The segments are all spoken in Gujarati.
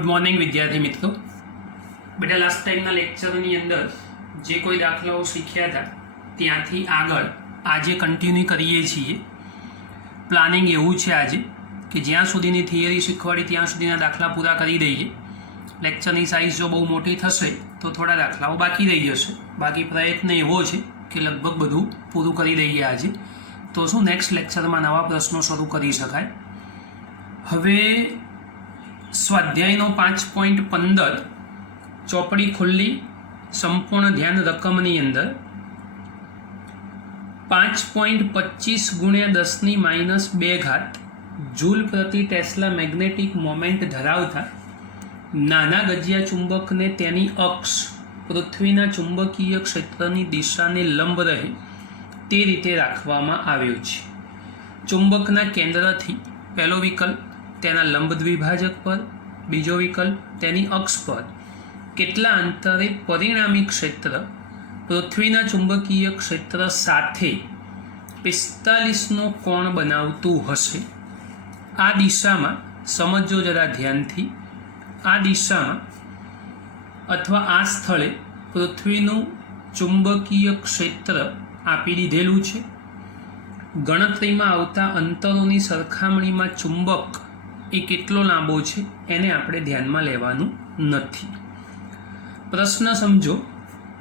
गुड मॉर्निंग विद्यार्थी मित्रों। बेटा लास्ट टाइमना लेक्चरनी अंदर जे कोई दाखलाओ शीख्या था त्यांथी आगळ आजे कंटिन्यू करीए छीए। प्लानिंग एवुं छे आजे कि ज्यां सुधीनी थियरी शीखवाड़ी त्यां सुधीना दाखला पूरा करी दईए। लेक्चरनी साइज जो बहु मोटी थशे तो थोड़ा दाखलाओ बाकी रही जशे। बाकी प्रयत्न एवो छे कि लगभग बधुं पूरुं करी दईए आजे, तो शुं नेक्स्ट लेक्चरमां नवा प्रश्नों शरू करी शकाय। हवे स्वाध्यायनो 5.15 चौपड़ी खुल्ली संपूर्ण ध्यान रकमनी अंदर 5.25 × 10⁻² जूल प्रति टेस्ला मैग्नेटिक मोमेंट धरावता नाना गजिया चुंबक ने तेनी अक्ष पृथ्वीना चुंबकीय क्षेत्रनी दिशाने लंब रहे ते रीते राखवामां आव्यो छे। चुंबकना केंद्रथी पहलो विकल्प तेना लंब द्विभाजक पर, बीजो विकल्प तेनी अक्ष पर केटला अंतरे परिणामी क्षेत्र पृथ्वीना चुंबकीय क्षेत्र साथे 45 नो कोण बनावतुं हशे। आ दिशामां समजो जरा ध्यानथी, आ दिशामां अथवा आ स्थळे पृथ्वीनुं चुंबकीय क्षेत्र आपी दीधेलुं छे। गणतरीमां आवता अंतरोनी सरखामणीमां चुंबक ए केटलो लांबो छे एने आपणे ध्यानमां लेवानुं नथी। प्रश्न समझो,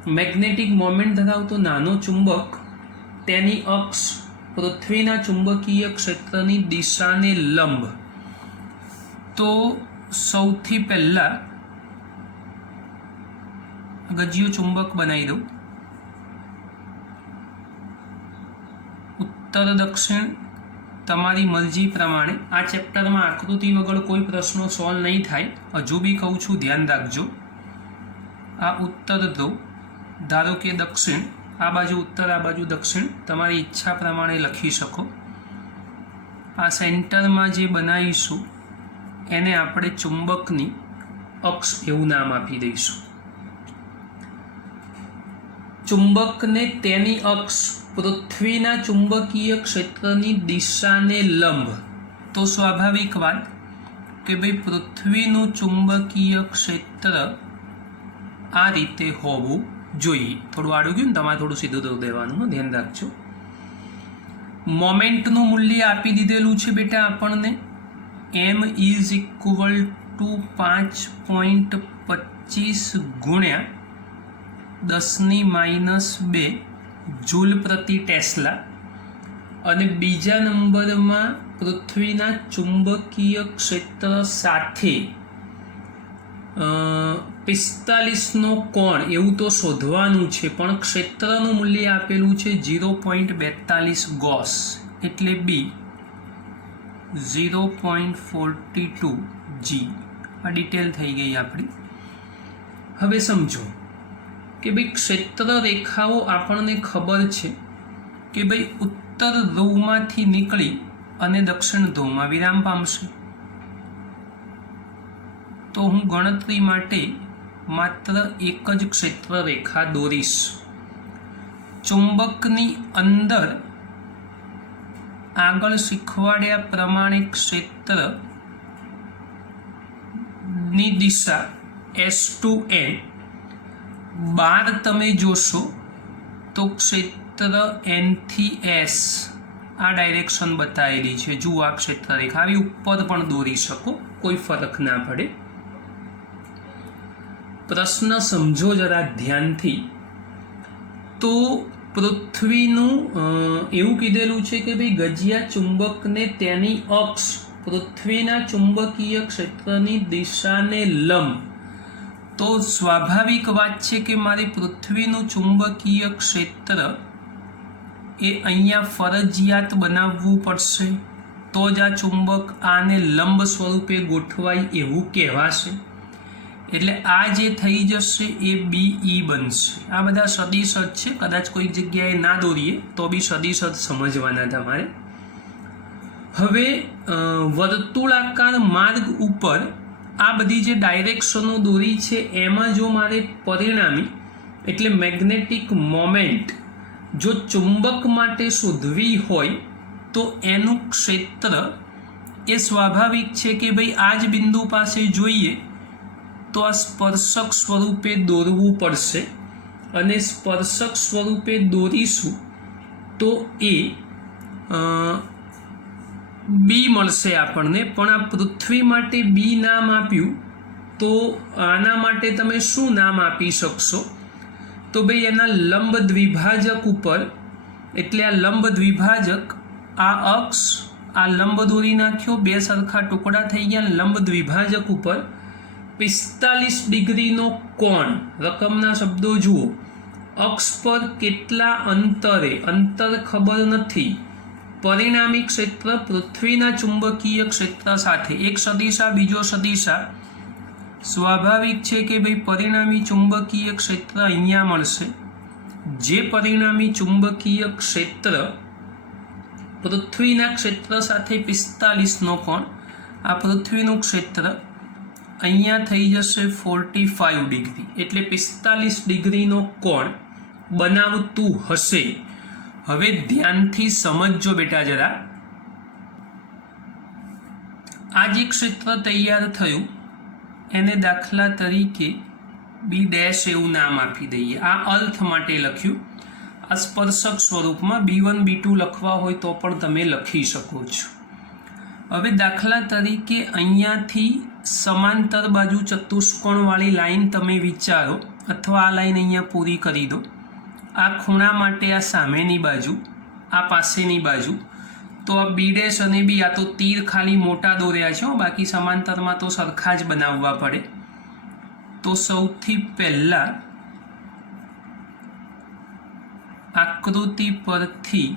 मैग्नेटिक मोमेंट धरावतो नानो चुंबक तेनी अक्ष पृथ्वीना चुंबकीय क्षेत्रनी दिशाने लंब। तो सौथी पहला गजियो चुंबक बनावी दઉં। उत्तर दक्षिण तमारी मर्जी प्रमाणे। आ चेप्टर में आकृति वगैरह कोई प्रश्नों सॉल्व नहीं थाय। हजू भी कहूँ छूँ ध्यान राखजो। आ उत्तर ध्रुव धारो के दक्षिण, आ बाजू उत्तर, आ बाजू दक्षिण, तमारी इच्छा प्रमाणे लखी शको। आ सेंटर में जे बनावीशुं एने आपणे चुंबकनी अक्ष एवं नाम आपी दईशुं। चुंबक ने तेनी अक्ष पृथ्वीना चुंबकीय क्षेत्रनी दिशाने लंब। तो स्वाभाविक बात कि भाई पृथ्वीनु चुंबकीय क्षेत्र आ रीते होवुं जोईए। थोड़ुं आडुं गयुं ने, तमारे थोड़ुं सीधुं देवानुं, ध्यान राखजो। मोमेंटनुं मूल्य आपी दीधेलुं छे बेटा आपणने m = 5.25 × 10⁻² जूल प्रति टेस्ला। अने बीजा नंबर में पृथ्वीना चुंबकीय क्षेत्र साथे 45 नो कोण एवं तो शोधवानुं छे, पण क्षेत्रनुं मूल्य आपेलुं छे 0.42 गॉस एटले बी 0.42 जी। आ डिटेल थई गई आपणी। हवे समझो कि भाई क्षेत्र रेखाओ आपने खबर है कि भाई उत्तर ध्रुव में निकली अने दक्षिण ध्रुव में विराम पामशे। तो हूँ गणतरी माटे मात्र एक ज क्षेत्र रेखा दोरीश। चुंबकनी अंदर आगळ शीखवाड्या प्रमाणे क्षेत्र नी दिशा S to N 12 तमे जोशो तो क्षेत्र N थी S आ डायरेक्शन बताएली है। जो आ क्षेत्र रेखा आवी ऊपर पण दोरी शको, कोई फरक ना पड़े। प्रश्न समझो जरा ध्यानथी। तो पृथ्वीनुं एवुं कीधेलुं छे कि भाई गजिया चुंबक ने तेनी अक्ष पृथ्वीना चुंबकीय क्षेत्रनी दिशाने लंब। तो स्वाभाविक बात है कि मारे पृथ्वीनु चुंबकीय क्षेत्र ए अहींया फरजियात बनाववुं पड़शे, तो ज आ चुंबक आने लंब स्वरूपे गोठवाय एवुं कहेवाशे। एटले आ जे थई जशे ए BE बनशे। आ बधा सदिश ज छे, कदाच कोई जग्याए ना दोरीए तो बी सदिश ज समजवाना तमारे। हवे वर्तुळाकार मार्ग उपर आ बधी जे डायरेक्शनो दोरी छे एमां जो मारे परिणामी एटले मैग्नेटिक मोमेंट जो चुंबक माटे शोधवी होय तो एनुं क्षेत्र ए स्वाभाविक छे कि भाई आज बिंदु पासे जोईए તો આ સ્પર્શક સ્વરૂપે દોરવું પડશે અને સ્પર્શક સ્વરૂપે દોરીશું તો એ બી મળશે આપણને. પણ આ પૃથ્વી માટે બી નામ આપ્યું તો આના માટે તમે શું નામ આપી શકશો? તો ભાઈ એના લંબ દ્વિભાજક ઉપર, એટલે આ લંબ દ્વિભાજક, આ અક્ષ, આ લંબ દોરી નાખ્યો, બે સરખા ટુકડા થઈ ગયા. લંબ દ્વિભાજક ઉપર 45 ડિગ્રીનો કોણ, રકમના શબ્દો જુઓ. અક્ષ પર કેટલા અંતરે, અંતર ખબર નથી, પરિણામી ક્ષેત્ર પૃથ્વીના ચુંબકીય ક્ષેત્ર સાથે, એક સદિશા બીજો સદિશા, સ્વાભાવિક છે કે ભાઈ પરિણામી ચુંબકીય ક્ષેત્ર અહીંયા મળશે. જે પરિણામી ચુંબકીય ક્ષેત્ર પૃથ્વીના ક્ષેત્ર સાથે 45નો કોણ, આ પૃથ્વીનું ક્ષેત્ર અહીંયા થઈ જશે 45 ડિગ્રી, એટલે 45 ડિગ્રીનો કોણ બનાવતું હશે. હવે ધ્યાનથી સમજજો બેટા જરા. આ જે ક્ષેત્ર તૈયાર થયું એને દાખલા તરીકે બી ડેશ એવું નામ આપી દઈએ. આ અર્થ માટે લખ્યું. આ સ્પર્શક સ્વરૂપમાં B1 B2 લખવા હોય તો પણ તમે લખી શકો છો. હવે દાખલા તરીકે અહીંયાથી સમાંતર બાજુ ચતુષ્કોણવાળી લાઈન તમે વિચારો, અથવા આ લાઈન અહીંયા પૂરી કરી દો. આ ખૂણા માટે આ સામેની બાજુ, આ પાસેની બાજુ, તો આ બી ડેશ અને બી, આ તો તીર ખાલી મોટા દોર્યા છે, બાકી સમાંતરમાં તો સરખા જ બનાવવા પડે. તો સૌથી પહેલાં આકૃતિ પરથી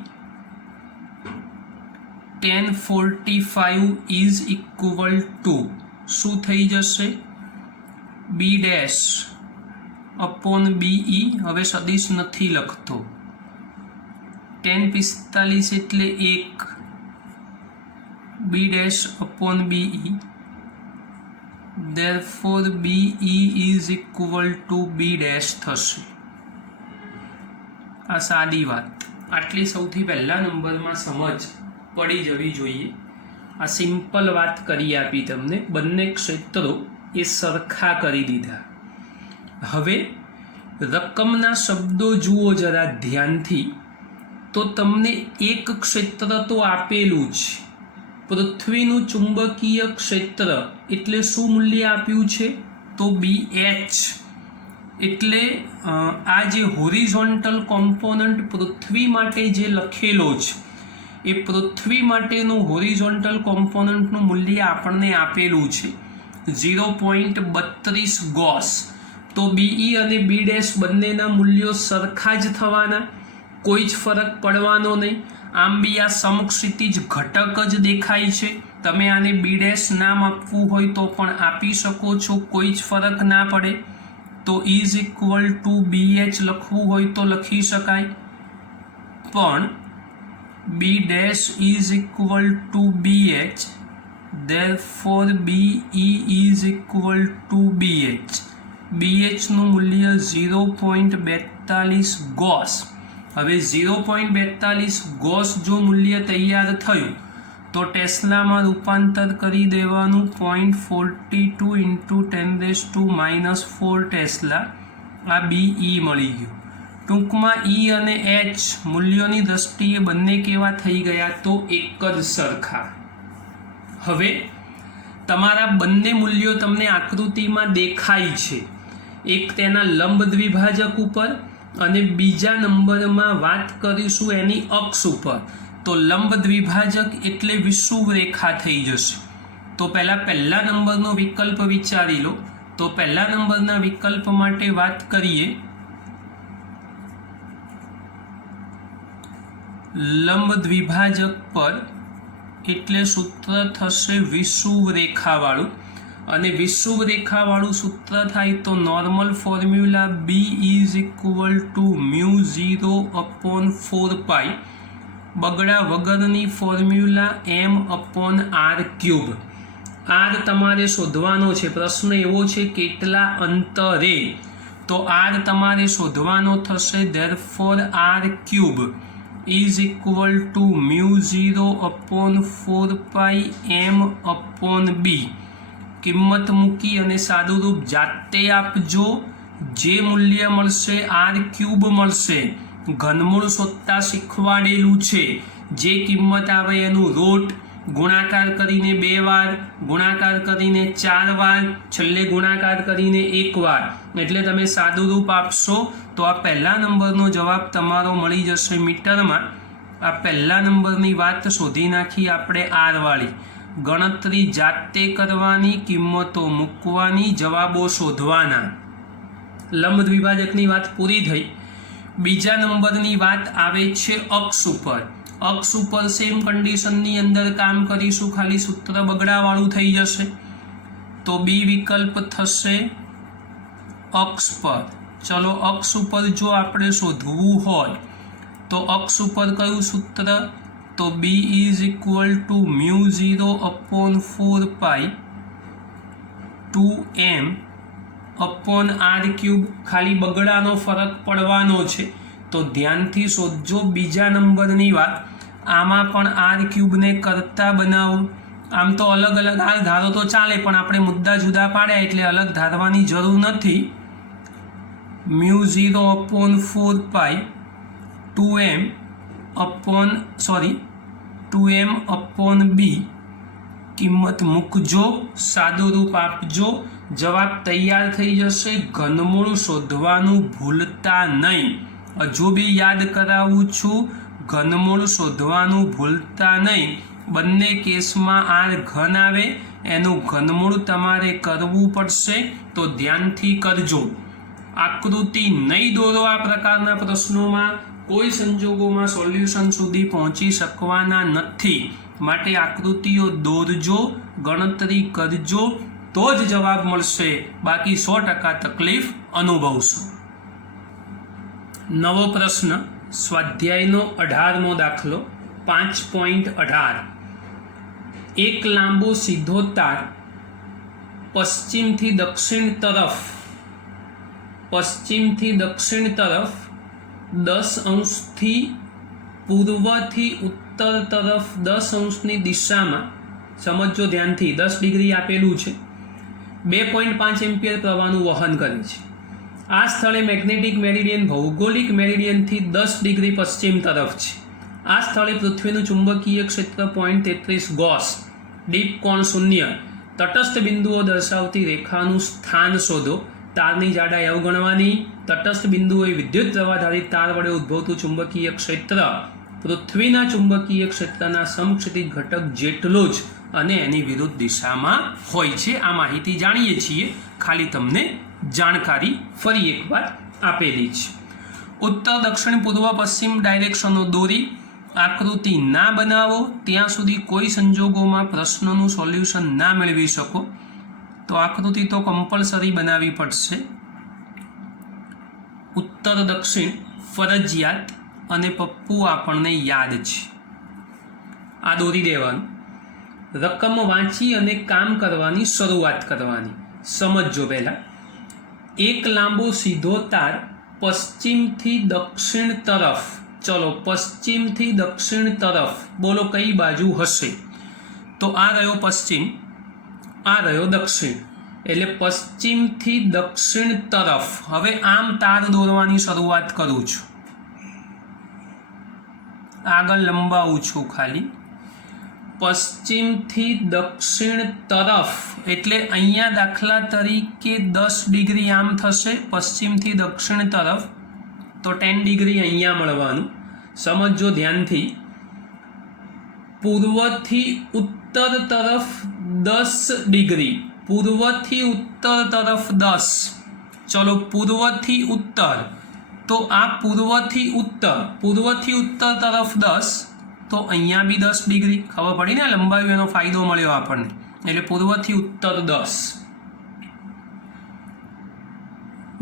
tan 45 ઇઝ ઇક્વલ ટુ શું થઈ જશે? B dash upon BE. હવે સદિશ નથી લખતો. tan 45 એટલે 1, B dash upon BE. therefore BE is equal to B dash થશે. આ સાદી વાત, આટલી સૌથી પહેલા નંબરમાં સમજ પડી જવી જોઈએ. આ સિમ્પલ વાત કરી આપી તમને. બંને ક્ષેત્રો એ સરખા કરી દીધા. હવે રકમના શબ્દો જુઓ જરા ધ્યાનથી, તો તમને એક ક્ષેત્ર તો આપેલું છે. પૃથ્વીનું ચુંબકીય ક્ષેત્ર એટલે શું મૂલ્ય આપ્યું છે? તો BH. એટલે આ જે હોરિઝોન્ટલ કોમ્પોનન્ટ પૃથ્વી માટે જે લખેલો છે એ પૃથ્વી માટેનું હોરિઝોન્ટલ કોમ્પોનન્ટનું મૂલ્ય આપણને આપેલું છે 0.32 ગોસ. તો BE અને B ડેશ બંનેના મૂલ્યો સરખા જ થવાના, કોઈ જ ફરક પડવાનો નહીં. આમ બી આ સમક્ષિતિજ ઘટક જ દેખાય છે. તમે આને બી ડેશ નામ આપવું હોય તો પણ આપી શકો છો, કોઈ જ ફરક ના પડે. તો ઇઝ ઇક્વલ ટુ BH લખવું હોય તો લખી શકાય, પણ B dash is equal to BH, therefore BE is equal to BH. BH નું મૂલ્ય 0.42 ગોસ. હવે 0.42 ગોસ જો મૂલ્ય તૈયાર થયું તો ટેસ્લામાં રૂપાંતર કરી દેવાનું. 0.42 × 10⁻⁴ ટેસ્લા. આ BE મળી ગયું. ટૂંકમાં E અને H મૂલ્યોની દ્રષ્ટિએ બંને કેવા થઈ ગયા? તો એક જ સરખા. હવે તમારા બંને મૂલ્યો તમને આકૃતિમાં દેખાય છે. એક તેના લંબ દ્વિભાજક ઉપર અને બીજા નંબરમાં વાત કરીશું એની અક્ષ ઉપર. તો લંબ દ્વિભાજક એટલે વિષુવ રેખા થઈ જશે. તો પહેલા નંબરનો વિકલ્પ વિચારી લો. તો પહેલા નંબરના વિકલ્પ માટે વાત કરીએ. લંબ દ્વિભાજક પર એટલે સૂત્ર થશે વિષુવ રેખાવાળું, અને વિષુવ રેખાવાળું સૂત્ર થાય તો normal formula B is equal to μ0/4π. બગડા વગરની ફોર્મ્યુલા m/r³. r તમારે શોધવાનો છે. પ્રશ્ન એવો છે કેટલા અંતરે, તો r તમારે શોધવાનો થશે. therefore r³ is equal to μ0/4π m/b. કિંમત મૂકી અને સાદુરૂપ જાતે આપજો. જે મૂલ્ય મળશે r³ મળશે. ઘનમૂળ શોધતા શીખવાડેલું છે. જે કિંમત આવે એનું રૂટ ગુણાકાર કરીને 2 વાર, ગુણાકાર કરીને 4 વાર, છેલ્લે ગુણાકાર કરીને 1 વાર. એટલે તમે સાદુરૂપ આપશો તો આ પહેલા નંબરનો જવાબ તમારો મળી જશે મીટરમાં. આ પહેલા નંબરની વાત શોધી નાખી આપણે r વાળી. ગણતરી જાતે કરવાની, કિંમતો મૂકવાની, જવાબો શોધવાના. લંબ દ્વિભાજકની વાત પૂરી થઈ. બીજા નંબરની વાત આવે છે અક્ષ ઉપર. અક્ષ ઉપર સેમ કન્ડિશનની અંદર કામ કરીશું, ખાલી સૂત્ર બગડાવાળું થઈ જશે. તો બી વિકલ્પ થશે અક્ષ પર. ચલો અક્ષ ઉપર જો આપણે શોધવું હોય તો અક્ષ ઉપર કયું સૂત્ર? તો b = μ0/4π 2m/r³. ખાલી બગડાનો ફરક પડવાનો છે તો ધ્યાનથી શોધજો. બીજા નંબરની વાત, આમાં પણ r³ ને કરતા બનાવો. આમ તો અલગ અલગ r ધારો તો ચાલે, પણ આપણે મુદ્દા જુદા પાડ્યા એટલે અલગ ધારવાની જરૂર નથી. μ0/4π 2m/b કિંમત મૂકજો, સાદુરૂપ આપજો, જવાબ તૈયાર થઈ જશે. ઘનમૂળ શોધવાનું ભૂલતા નહીં. હજુ બી યાદ કરાવું છું, ઘનમૂળ શોધવાનું ભૂલતા નહીં. બંને કેસમાં r ઘન આવે, એનું ઘનમૂળ તમારે કરવું પડશે, તો ધ્યાનથી કરજો. આકૃતિ નહીં દોરો આ પ્રકારના પ્રશ્નોમાં કોઈ સંજોગોમાં સોલ્યુશન સુધી પહોંચી શકવાના નથી. માટે આકૃતિઓ દોરજો, ગણતરી કરજો, તો જ જવાબ મળશે. બાકી 100% તકલીફ અનુભવશો. નવો પ્રશ્ન, સ્વાધ્યાયનો 18મો દાખલો 5.18. એક લાંબો સીધો તાર પશ્ચિમથી દક્ષિણ તરફ 10° થી પૂર્વથી ઉત્તર તરફ 10° દિશામાં, સમજો ધ્યાનથી, 10 ડિગ્રી આપેલું છે, 2.5 એમ્પિયર પ્રવાહનું વહન કરે છે. આ સ્થળે મેગ્નેટિક મેરિડિયન ભૌગોલિક મેરિડિયનથી 10 ડિગ્રી પશ્ચિમ તરફ છે. આ સ્થળે પૃથ્વીનું ચુંબકીય ક્ષેત્ર 0.33 ગોસ. દીપ કોણ 0. તટસ્થ બિંદુઓ દર્શાવતી રેખાનું સ્થાન શોધો. તારની જાડાઈ અવગણવાની. તટસ્થ બિંદુઓ એ વિદ્યુત પ્રવાહધારિત તાર વડે ઉદ્ભવતું ચુંબકીય ક્ષેત્ર પૃથ્વીના ચુંબકીય ક્ષેત્રના સમક્ષિતિજ ઘટક જેટલો જ અને એની વિરુદ્ધ દિશામાં હોય છે. આ માહિતી જાણીએ છીએ, ખાલી તમને જાણકારી ફરી એકવાર આપેલી છે. ઉત્તર, દક્ષિણ, પૂર્વ, પશ્ચિમ ડાયરેક્શનો દોરી આકૃતિ ના બનાવો ત્યાં સુધી કોઈ સંજોગોમાં પ્રશ્નનું સોલ્યુશન ના મેળવી શકો. તો આકૃતિ તો કમ્પલસરી બનાવવી પડશે. ઉત્તર દક્ષિણ ફરજિયાત, અને પપ્પુ આપણને યાદ છે. આ દોરી દેવાનું. રકમ વાંચી અને કામ કરવાની શરૂઆત કરવાની. સમજો પહેલા. એક લાંબો સીધો તાર પશ્ચિમથી દક્ષિણ તરફ, ચલો પશ્ચિમથી દક્ષિણ તરફ, બોલો કઈ બાજુ હશે? તો આ રહ્યો પશ્ચિમ, આ રહ્યો દક્ષિણ, એટલે પશ્ચિમથી દક્ષિણ તરફ. હવે આમ તાર દોરવાની શરૂઆત કરું છું, આગળ લંબાવું છું ખાલી. પશ્ચિમથી દક્ષિણ તરફ એટલે અહીંયા દાખલા તરીકે 10 ડિગ્રી આમ થશે. પશ્ચિમથી દક્ષિણ તરફ તો 10 ડિગ્રી અહીંયા મળવાનું. સમજો ધ્યાનથી. પૂર્વથી ઉત્તર તરફ 10 ડિગ્રી, પૂર્વથી ઉત્તર તરફ 10. ચલો પૂર્વથી ઉત્તર, તો આ પૂર્વથી ઉત્તર તરફ 10, તો અહીંયા બી 10 ડિગ્રી. ખબર પડી ને, લંબાવી એનો ફાયદો મળ્યો આપણને. એટલે પૂર્વથી ઉત્તર 10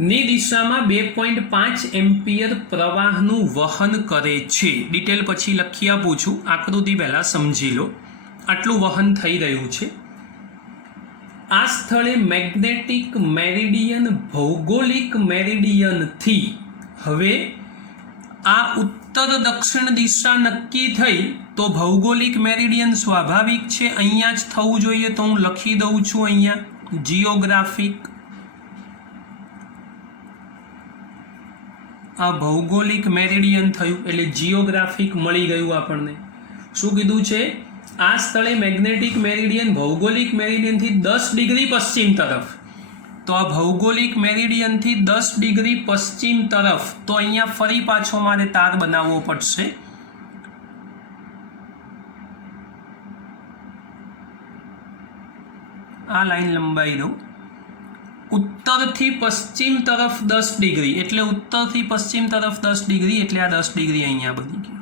ની દિશામાં 2.5 એમ્પિયર પ્રવાહનું વહન કરે છે. ડિટેલ પછી લખી આપું છું, આકૃતિ પહેલા સમજી લો. આટલું વહન થઈ રહ્યું છે. આ સ્થળે મેગ્નેટિક મેરિડિયન ભૌગોલિક મેરિડિયનથી, હવે આ ઉત્તર દક્ષિણ દિશા નક્કી થઈ તો ભૌગોલિક મેરિડિયન સ્વાભાવિક છે અહીંયા જ થવું જોઈએ, તો હું લખી દઉં છું અહીંયા જીઓગ્રાફિક. આ ભૌગોલિક મેરિડિયન થયું એટલે જીઓગ્રાફિક મળી ગયું આપણને. શું કીધું છે? આ સ્થળે મેગ્નેટિક મેરિડિયન ભૌગોલિક મેરિડિયનથી 10 ડિગ્રી પશ્ચિમ તરફ. તો આ ભૌગોલિક મેરિડિયનથી 10 ડિગ્રી પશ્ચિમ તરફ. તો અહીંયા ફરી પાછો મારે તાર બનાવવો પડશે. આ લાઈન લંબાઈ દો. ઉત્તરથી પશ્ચિમ તરફ 10 ડિગ્રી એટલે ઉત્તરથી પશ્ચિમ તરફ 10 ડિગ્રી એટલે આ 10 ડિગ્રી અહીંયા બની ગયું.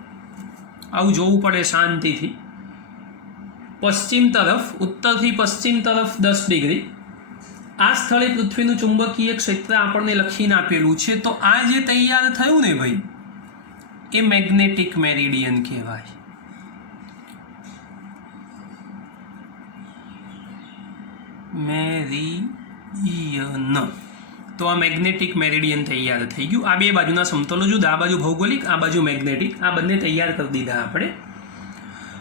આવું જોવું પડે શાંતિથી. પશ્ચિમ તરફ, ઉત્તરથી પશ્ચિમ તરફ 10 ડિગ્રી. આ સ્થળે પૃથ્વીનું ચુંબકીય ક્ષેત્ર આપણને લખીને આપેલું છે. તો આ જે તૈયાર થયું ને ભાઈ, એ મેગ્નેટિક મેરિડિયન કહેવાય. મેરિડિયન. તો આ મેગ્નેટિક મેરિડિયન તૈયાર થઈ ગયું. આ બે બાજુના સમતલો જુદા, આ બાજુ ભૌગોલિક, આ બાજુ મેગ્નેટિક. આ બંને તૈયાર કરી દીધા આપણે.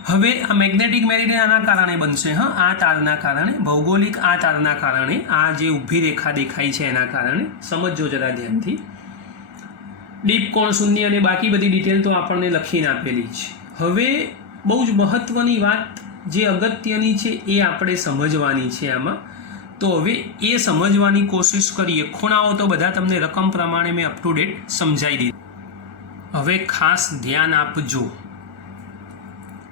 હવે આ મેગ્નેટિક મેરિડિયન આના કારણે બનશે, હા, આ તારના કારણે. ભૌગોલિક આ તારના કારણે, આ જે ઊભી રેખા દેખાય છે એના કારણે. સમજો જરા ધ્યાનથી. ડીપ કોણ શૂન્ય અને બાકી બધી ડિટેલ તો આપણને લખીને આપેલી છે. હવે બહુ જ મહત્વની વાત જે અગત્યની છે એ આપણે સમજવાની છે આમાં. તો હવે એ સમજવાની કોશિશ કરીએ. ખૂણાઓ તો બધા તમને રકમ પ્રમાણે મેં અપ ટુ ડેટ સમજાવી દીધી. હવે ખાસ ધ્યાન આપજો.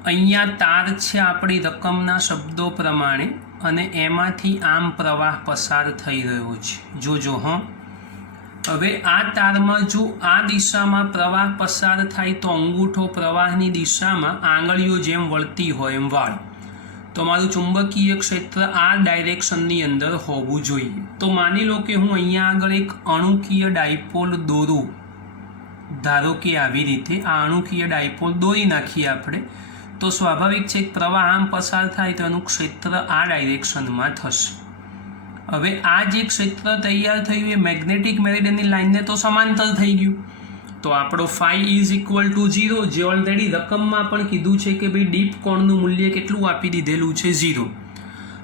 અહીંયા તાર છે આપણી રકમના શબ્દો પ્રમાણે અને એમાંથી આમ પ્રવાહ પસાર થઈ રહ્યો છે. જોજો હં. હવે આ તારમાં જો આ દિશામાં પ્રવાહ પસાર થાય તો અંગૂઠો પ્રવાહની દિશામાં આંગળીઓ જેમ વળતી હોય એમ વાળ. તો મારું ચુંબકીય ક્ષેત્ર આ ડાયરેક્શનની અંદર હોવું જોઈએ. તો માની લો કે હું અહીંયા આગળ એક અણુકીય ડાયપોલ દોરું. ધારો કે આવી રીતે આ અણુકીય ડાયપોલ દોરી નાખીએ આપણે. તો સ્વાભાવિક છે પ્રવાહ આમ પસાર થાય તો એનું ક્ષેત્ર આ ડાયરેક્શનમાં થશે. હવે આ જે ક્ષેત્ર તૈયાર થયું એ મેગ્નેટિક મેરિડિયનની લાઇનને તો સમાંતર થઈ ગયું. તો આપણો phi ઇઝ ઇક્વલ ટુ 0, જે ઓલરેડી રકમમાં પણ કીધું છે કે ભાઈ ડીપ કોણનું મૂલ્ય કેટલું આપી દીધેલું છે? 0.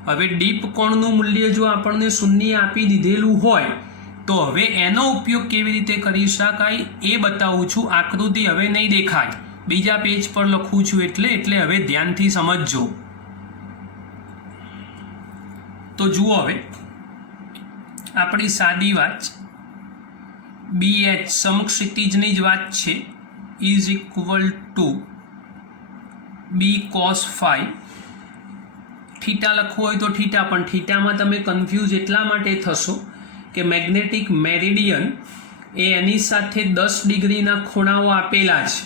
હવે ડીપ કોણનું મૂલ્ય જો આપણને શૂન્ય આપી દીધેલું હોય તો હવે એનો ઉપયોગ કેવી રીતે કરી શકાય એ બતાવું છું. આકૃતિ હવે નહીં દેખાય, બીજા પેજ પર લખું છું એટલે હવે ધ્યાનથી સમજજો. તો જુઓ, હવે આપણી સાદી વાત BH સમક્ષિતિજની જ વાત છે, is equal two B cos phi. Theta લખવું હોય તો થીટા, પણ થીટામાં તમે કન્ફ્યુઝ એટલા માટે થશો કે મેગ્નેટિક મેરિડિયન એ એની સાથે 10 ડિગ્રીના ખૂણાઓ આપેલા છે.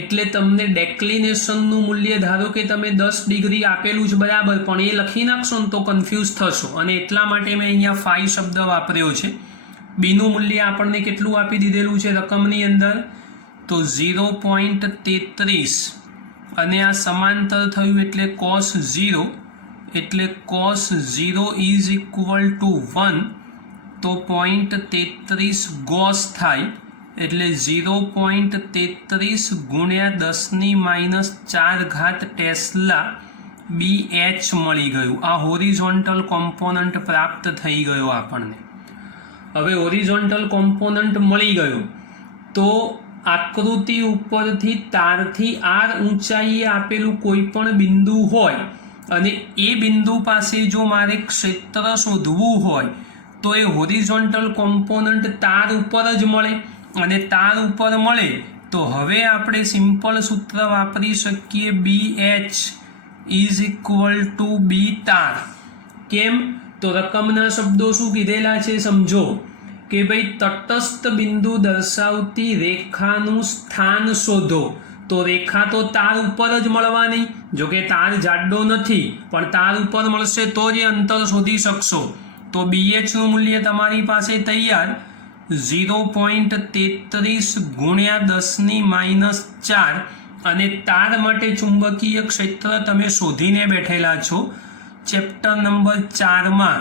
એટલે તમને ડેક્લિનેશનનું મૂલ્ય ધારો કે તમે 10 ડિગ્રી આપેલું જ બરાબર, પણ એ લખી નાખશો ને તો કન્ફ્યુઝ થશો. અને એટલા માટે મેં અહીંયા phi શબ્દ વાપર્યો છે. બીનું મૂલ્ય આપણને કેટલું આપી દીધેલું છે રકમની અંદર? તો 0.33. અને આ સમાંતર થયું એટલે cos 0, એટલે cos 0 ઇઝ ઇક્વલ ટુ 1. તો 0.33 ગોસ થાય એટલે 0.33 ગુણ્યા 10⁻⁴ ટેસ્લા BH મળી ગયું. આ હોરિઝોન્ટલ કોમ્પોનન્ટ પ્રાપ્ત થઈ ગયો આપણને. હવે હોરિઝોન્ટલ કોમ્પોનન્ટ મળી ગયો તો આકૃતિ ઉપરથી તારથી r ઊંચાઈએ આપેલું કોઈ પણ બિંદુ હોય અને એ બિંદુ પાસે જો મારે ક્ષેત્ર શોધવું હોય તો એ હોરિઝોન્ટલ કોમ્પોનન્ટ તાર ઉપર જ મળે. અને તાર ઉપર મળે તો હવે આપણે સિમ્પલ સૂત્ર વાપરી શકીએ, BH is equal two B તાર. કેમ? તો રકમના શબ્દો શું કીધેલા છે સમજો કે ભાઈ તટસ્થ બિંદુ દર્શાવતી રેખાનું સ્થાન શોધો. તો રેખા તો તાર ઉપર જ મળવાની, જો કે તાર જાડો નથી પણ તાર ઉપર મળશે તો જ અંતર શોધી શકશો. તો BH નું મૂલ્ય તમારી પાસે તૈયાર 0.33 ગુણ્યા 10⁻⁴. અને તાર માટે ચુંબકીય ક્ષેત્ર તમે શોધીને બેઠેલા છો ચેપ્ટર નંબર 4માં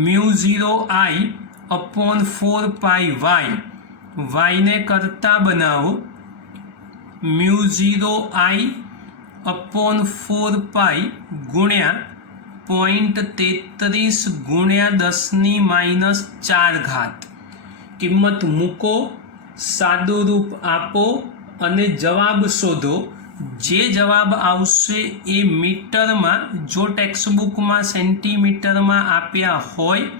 μ0I/4πy. y ને કરતા બનાવો μ0I/4π ગુણ્યા 0.33 ગુણ્યા 10⁻⁴ કિંમત મૂકો, સાદું રૂપ આપો અને જવાબ શોધો. જે જવાબ આવશે એ મીટરમાં, જો ટેક્સ્ટબુકમાં સેન્ટીમીટરમાં આપ્યા હોય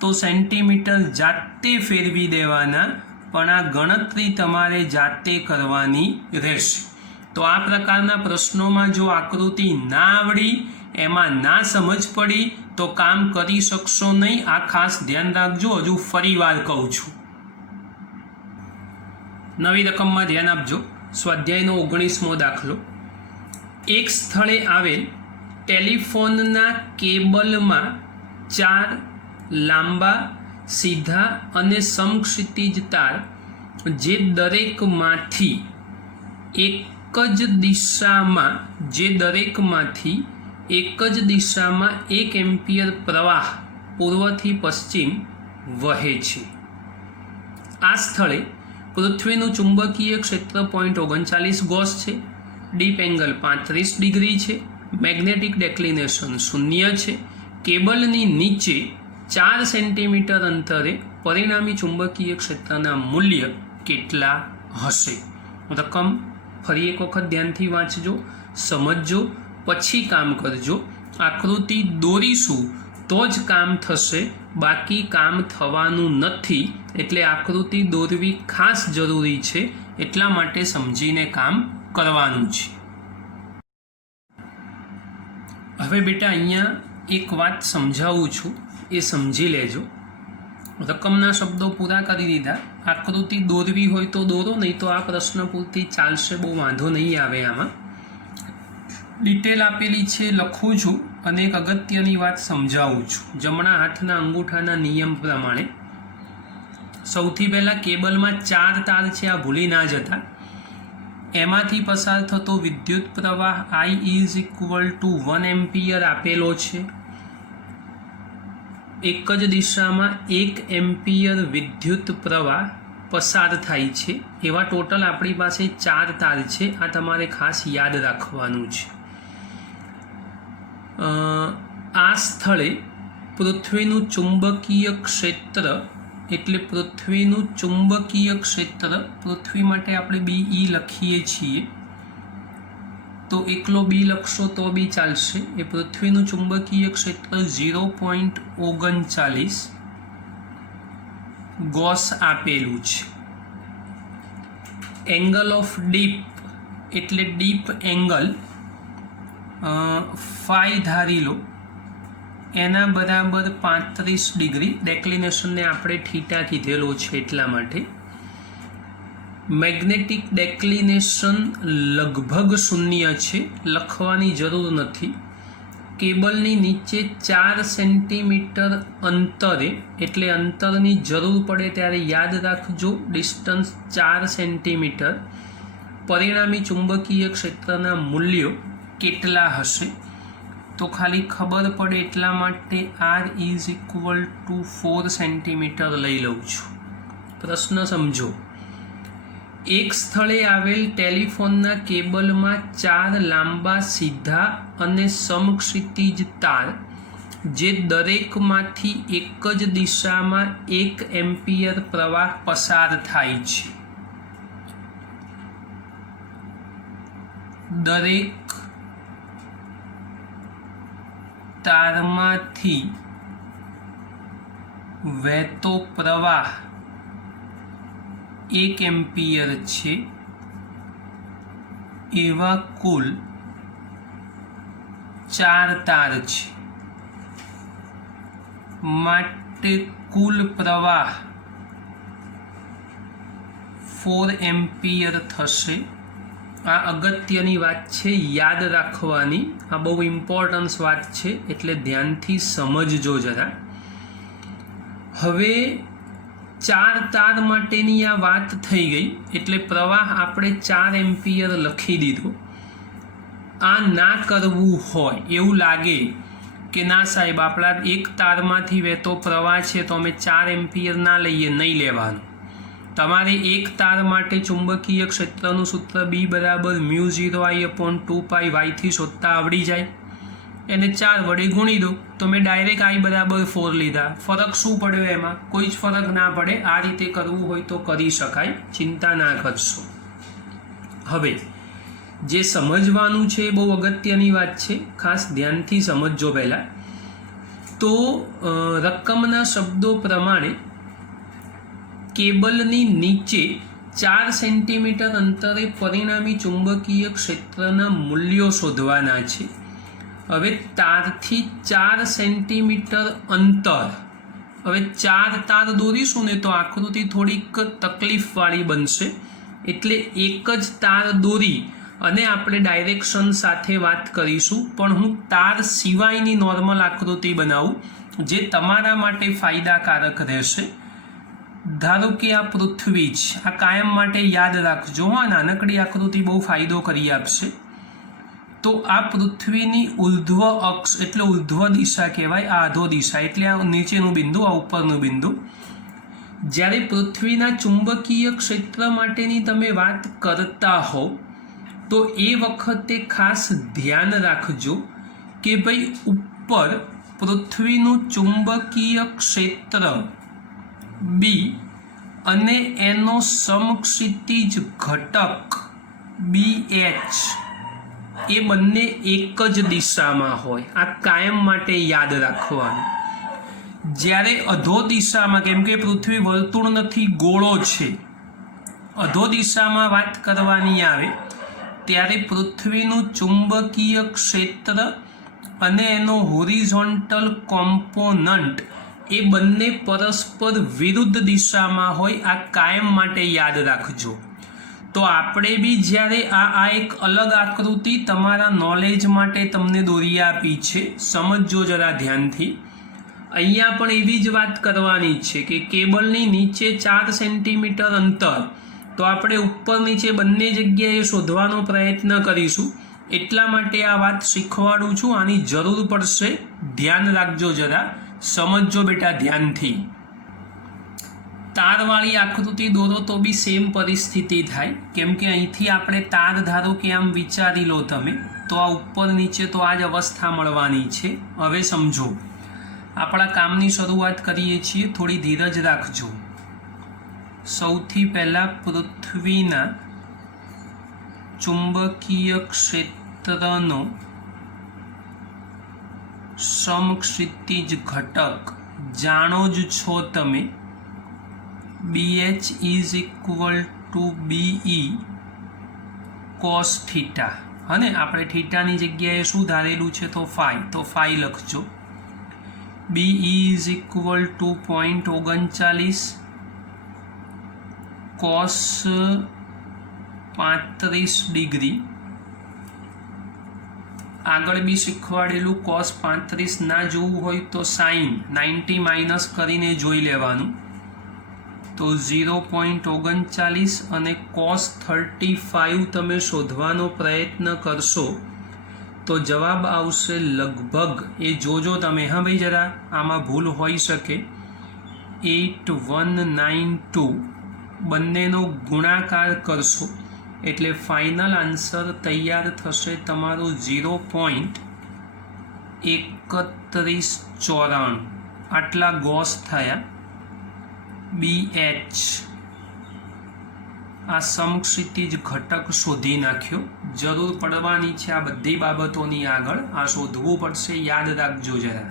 તો સેન્ટીમીટર જાતે ફેરવી દેવાના, પણ આ ગણતરી તમારે જાતે કરવાની રહેશે. તો આ પ્રકારના પ્રશ્નોમાં જો આકૃતિ ના આવડી, એમાં ના સમજ પડી તો કામ કરી શકશો નહીં. આ ખાસ ધ્યાન રાખજો. હજુ ફરી વાર કહું છું. નવી રકમમાં ધ્યાન આપજો. સ્વાધ્યાયનો 19મો દાખલો. એક સ્થળે આવેલ ટેલિફોનના કેબલમાં 4 લાંબા, સીધા અને સમક્ષિતિજ તાર જે દરેકમાંથી એક જ દિશામાં 1 એમ્પિયર પ્રવાહ પૂર્વથી પશ્ચિમ વહે છે. આ સ્થળે પૃથ્વીનું ચુંબકીય ક્ષેત્ર 0.39 ગોસ છે. ડીપ એંગલ 35 ડિગ્રી છે. મેગ્નેટિક ડેક્લિનેશન 0 છે. કેબલની નીચે 4 સેન્ટીમીટર અંતરે પરિણામી ચુંબકીય ક્ષેત્રના મૂલ્ય કેટલા હશે? રકમ ફરી એક વખત ધ્યાનથી વાંચજો, સમજજો, પછી કામ કરજો. આકૃતિ દોરીશું તો જ કામ થશે, બાકી કામ થવાનું નથી. એટલે આકૃતિ દોરવી ખાસ જરૂરી છે. એટલા માટે સમજીને કામ કરવાનું છે. હવે બેટા અહીંયા એક વાત સમજાવું છું, એ સમજી લેજો. રકમના શબ્દો પૂરા કરી દીધા. આકૃતિ દોરવી હોય તો દોરો, નહીં તો આ પ્રશ્ન પૂરતી ચાલશે, બહુ વાંધો નહીં આવે. આમાં ડિટેલ આપેલી છે, લખું છું અને એક અગત્યની વાત સમજાવું છું. જમણા હાથના અંગૂઠાના નિયમ પ્રમાણે સૌથી પહેલાં કેબલમાં 4 તાર છે, આ ભૂલી ના જતા. એમાંથી પસાર થતો વિદ્યુત પ્રવાહ I = 1 એમ્પિયર આપેલો છે. એક જ દિશામાં 1 એમ્પિયર વિદ્યુત પ્રવાહ પસાર થાય છે. એવા ટોટલ આપણી પાસે 4 તાર છે. આ તમારે ખાસ યાદ રાખવાનું છે. આ સ્થળે પૃથ્વીનું ચુંબકીય ક્ષેત્ર, એટલે પૃથ્વીનું ચુંબકીય ક્ષેત્ર, પૃથ્વી માટે આપણે BE લખીએ છીએ, તો એકલો બી લખશો તો બી ચાલશે. એ પૃથ્વીનું ચુંબકીય ક્ષેત્ર 0.39 ગોસ આપેલું છે. એંગલ ઓફ ડીપ, એટલે ડીપ એંગલ ફાઈ ધારી લો, એના બરાબર 35 ડિગ્રી. ડેક્લિનેશનને આપણે થીટા કીધેલો છે એટલા માટે. મેગ્નેટિક ડેક્લિનેશન લગભગ 0 છે, લખવાની જરૂર નથી. કેબલની નીચે 4 સેન્ટીમીટર અંતરે, એટલે અંતરની જરૂર પડે ત્યારે યાદ રાખજો, ડિસ્ટન્સ 4 સેન્ટીમીટર, પરિણામી ચુંબકીય ક્ષેત્રના મૂલ્યો કેટલા હશે? તો ખાલી ખબર પડે એટલા માટે R = 4 સેન્ટીમીટર લઈ લઉં છું. પ્રશ્ન સમજો. એક સ્થળે આવેલ ટેલિફોનના કેબલમાં 4 લાંબા, સીધા અને સમક્ષિતિજ તાર જે દરેકમાંથી એક જ દિશામાં 1 એમ્પિયર પ્રવાહ પસાર થાય છે. દરેક તારમાંથી વહેતો પ્રવાહ 1 એમ્પિયર છે. એવા કુલ 4 તાર છે. માટે કુલ પ્રવાહ 4 એમ્પિયર થશે. આ અગત્યની વાત છે, યાદ રાખવાની. આ બહુ ઇમ્પોર્ટન્સ વાત છે, એટલે ધ્યાનથી સમજજો જરા. હવે 4 તાર માટેની આ વાત થઈ ગઈ, એટલે પ્રવાહ આપણે 4 એમ્પિયર લખી દીધો. આ ના કરવું હોય એવું લાગે કે ના સાહેબ, આપણા એક તારમાંથી વહેતો પ્રવાહ છે તો અમે 4 એમ્પિયર ના લઈએ, નહીં લેવાનું, તમારે એક તાર માટે ચુંબકીય ક્ષેત્રનું સૂત્ર B બરાબર μ0I/2π થી શોધતા આવડી જાય. એને 4 વડે ગુણી દો તો મેં ડાયરેક્ટ I બરાબર 4 લીધા. ફરક શું પડ્યો એમાં? કોઈ જ ફરક ના પડે. આ રીતે કરવું હોય તો કરી શકાય, ચિંતા ના કરશો. હવે જે સમજવાનું છે એ બહુ અગત્યની વાત છે, ખાસ ધ્યાનથી સમજજો પહેલાં. તો રકમના શબ્દો પ્રમાણે કેબલની નીચે 4 સેન્ટીમીટર અંતરે પરિણામી ચુંબકીય ક્ષેત્રના મૂલ્યો શોધવાના છે. હવે તારથી 4 સેન્ટીમીટર અંતર, હવે 4 તાર દોરીશું ને તો આકૃતિ થોડીક તકલીફવાળી બનશે. એટલે એક જ તાર દોરી અને આપણે ડાયરેક્શન સાથે વાત કરીશું, પણ હું તાર સિવાયની નોર્મલ આકૃતિ બનાવું જે તમારા માટે ફાયદાકારક રહેશે. ધારો કે આ પૃથ્વી જ, આ કાયમ માટે યાદ રાખજો. આ નાનકડી આકૃતિ બહુ ફાયદો કરી આપશે. તો આ પૃથ્વીની ઉર્ધ્વ અક્ષ એટલે ઉર્ધ્વ દિશા કહેવાય, આ અધો દિશા એટલે આ નીચેનું બિંદુ, આ ઉપરનું બિંદુ. જ્યારે પૃથ્વીના ચુંબકીય ક્ષેત્ર માટેની તમે વાત કરતા હોવ તો એ વખતે ખાસ ધ્યાન રાખજો કે ભાઈ ઉપર પૃથ્વીનું ચુંબકીય ક્ષેત્ર B અને એનો સમક્ષિતિજ ઘટક BH એ બંને એક જ દિશામાં હોય. આ કાયમ માટે યાદ રાખવાનું. જ્યારે અધો દિશામાં, કેમ કે પૃથ્વી વર્તુળ નથી, ગોળો છે, અધો દિશામાં વાત કરવાની આવે ત્યારે પૃથ્વીનું ચુંબકીય ક્ષેત્ર અને એનો હોરિઝોન્ટલ કોમ્પોનન્ટ એ બંને પરસ્પર વિરુદ્ધ દિશામાં હોય. આ કાયમ માટે યાદ રાખજો. તો આપણે બી જ્યારે આ એક અલગ આકૃતિ તમારા નોલેજ માટે તમને દોરી આપી છે, સમજજો જરા ધ્યાનથી. અહીંયા પણ એવી જ વાત કરવાની છે કે કેબલની નીચે 4 સેન્ટીમીટર અંતર, તો આપણે ઉપર નીચે બંને જગ્યાએ શોધવાનો પ્રયત્ન કરીશું. એટલા માટે આ વાત શીખવાડું છું. આની જરૂર પડશે, ધ્યાન રાખજો જરા, સમજજો બેટા ધ્યાનથી. તારવાળી આકૃતિ દોરો તો બી સેમ પરિસ્થિતિ થાય, કેમ કે અહીંથી આપણે તાર ધારો કે આમ વિચારી લો તમે, તો આ ઉપર નીચે તો આ જ અવસ્થા મળવાની છે. હવે સમજો, આપણા કામની શરૂઆત કરીએ છીએ, થોડી ધીરજ રાખજો. સૌથી પહેલાં પૃથ્વીના ચુંબકીય ક્ષેત્રનો સમક્ષિતિજ ઘટક જાણો જ છો તમે. BH is equal to BE cos theta. અને આપણે થીટાની જગ્યાએ શું ધારેલું છે? તો ફાઈ, તો ફાઈ લખજો. BE is equal two 0.39 cos 35 degree. આગળ બી શીખવાડેલું, cos 35 ના જોવું હોય તો સાઇન 90 માઇનસ કરીને જોઈ લેવાનું. તો 0.39 અને cos 35 તમે શોધવાનો પ્રયત્ન કરશો તો જવાબ આવશે લગભગ, એ જોજો તમે. હા ભાઈ જરા આમાં ભૂલ હોઈ શકે. 8192 બંનેનો ગુણાકાર કરશો એટલે ફાઇનલ આન્સર તૈયાર થશે તમારો 0.3194. આટલા ગોસ થયા. BH આ સમક્ષિતિજ ઘટક શોધી નાખ્યો. જરૂર પડવાની છે આ બધી બાબતોની આગળ, આ શોધવું પડશે, યાદ રાખજો જરા.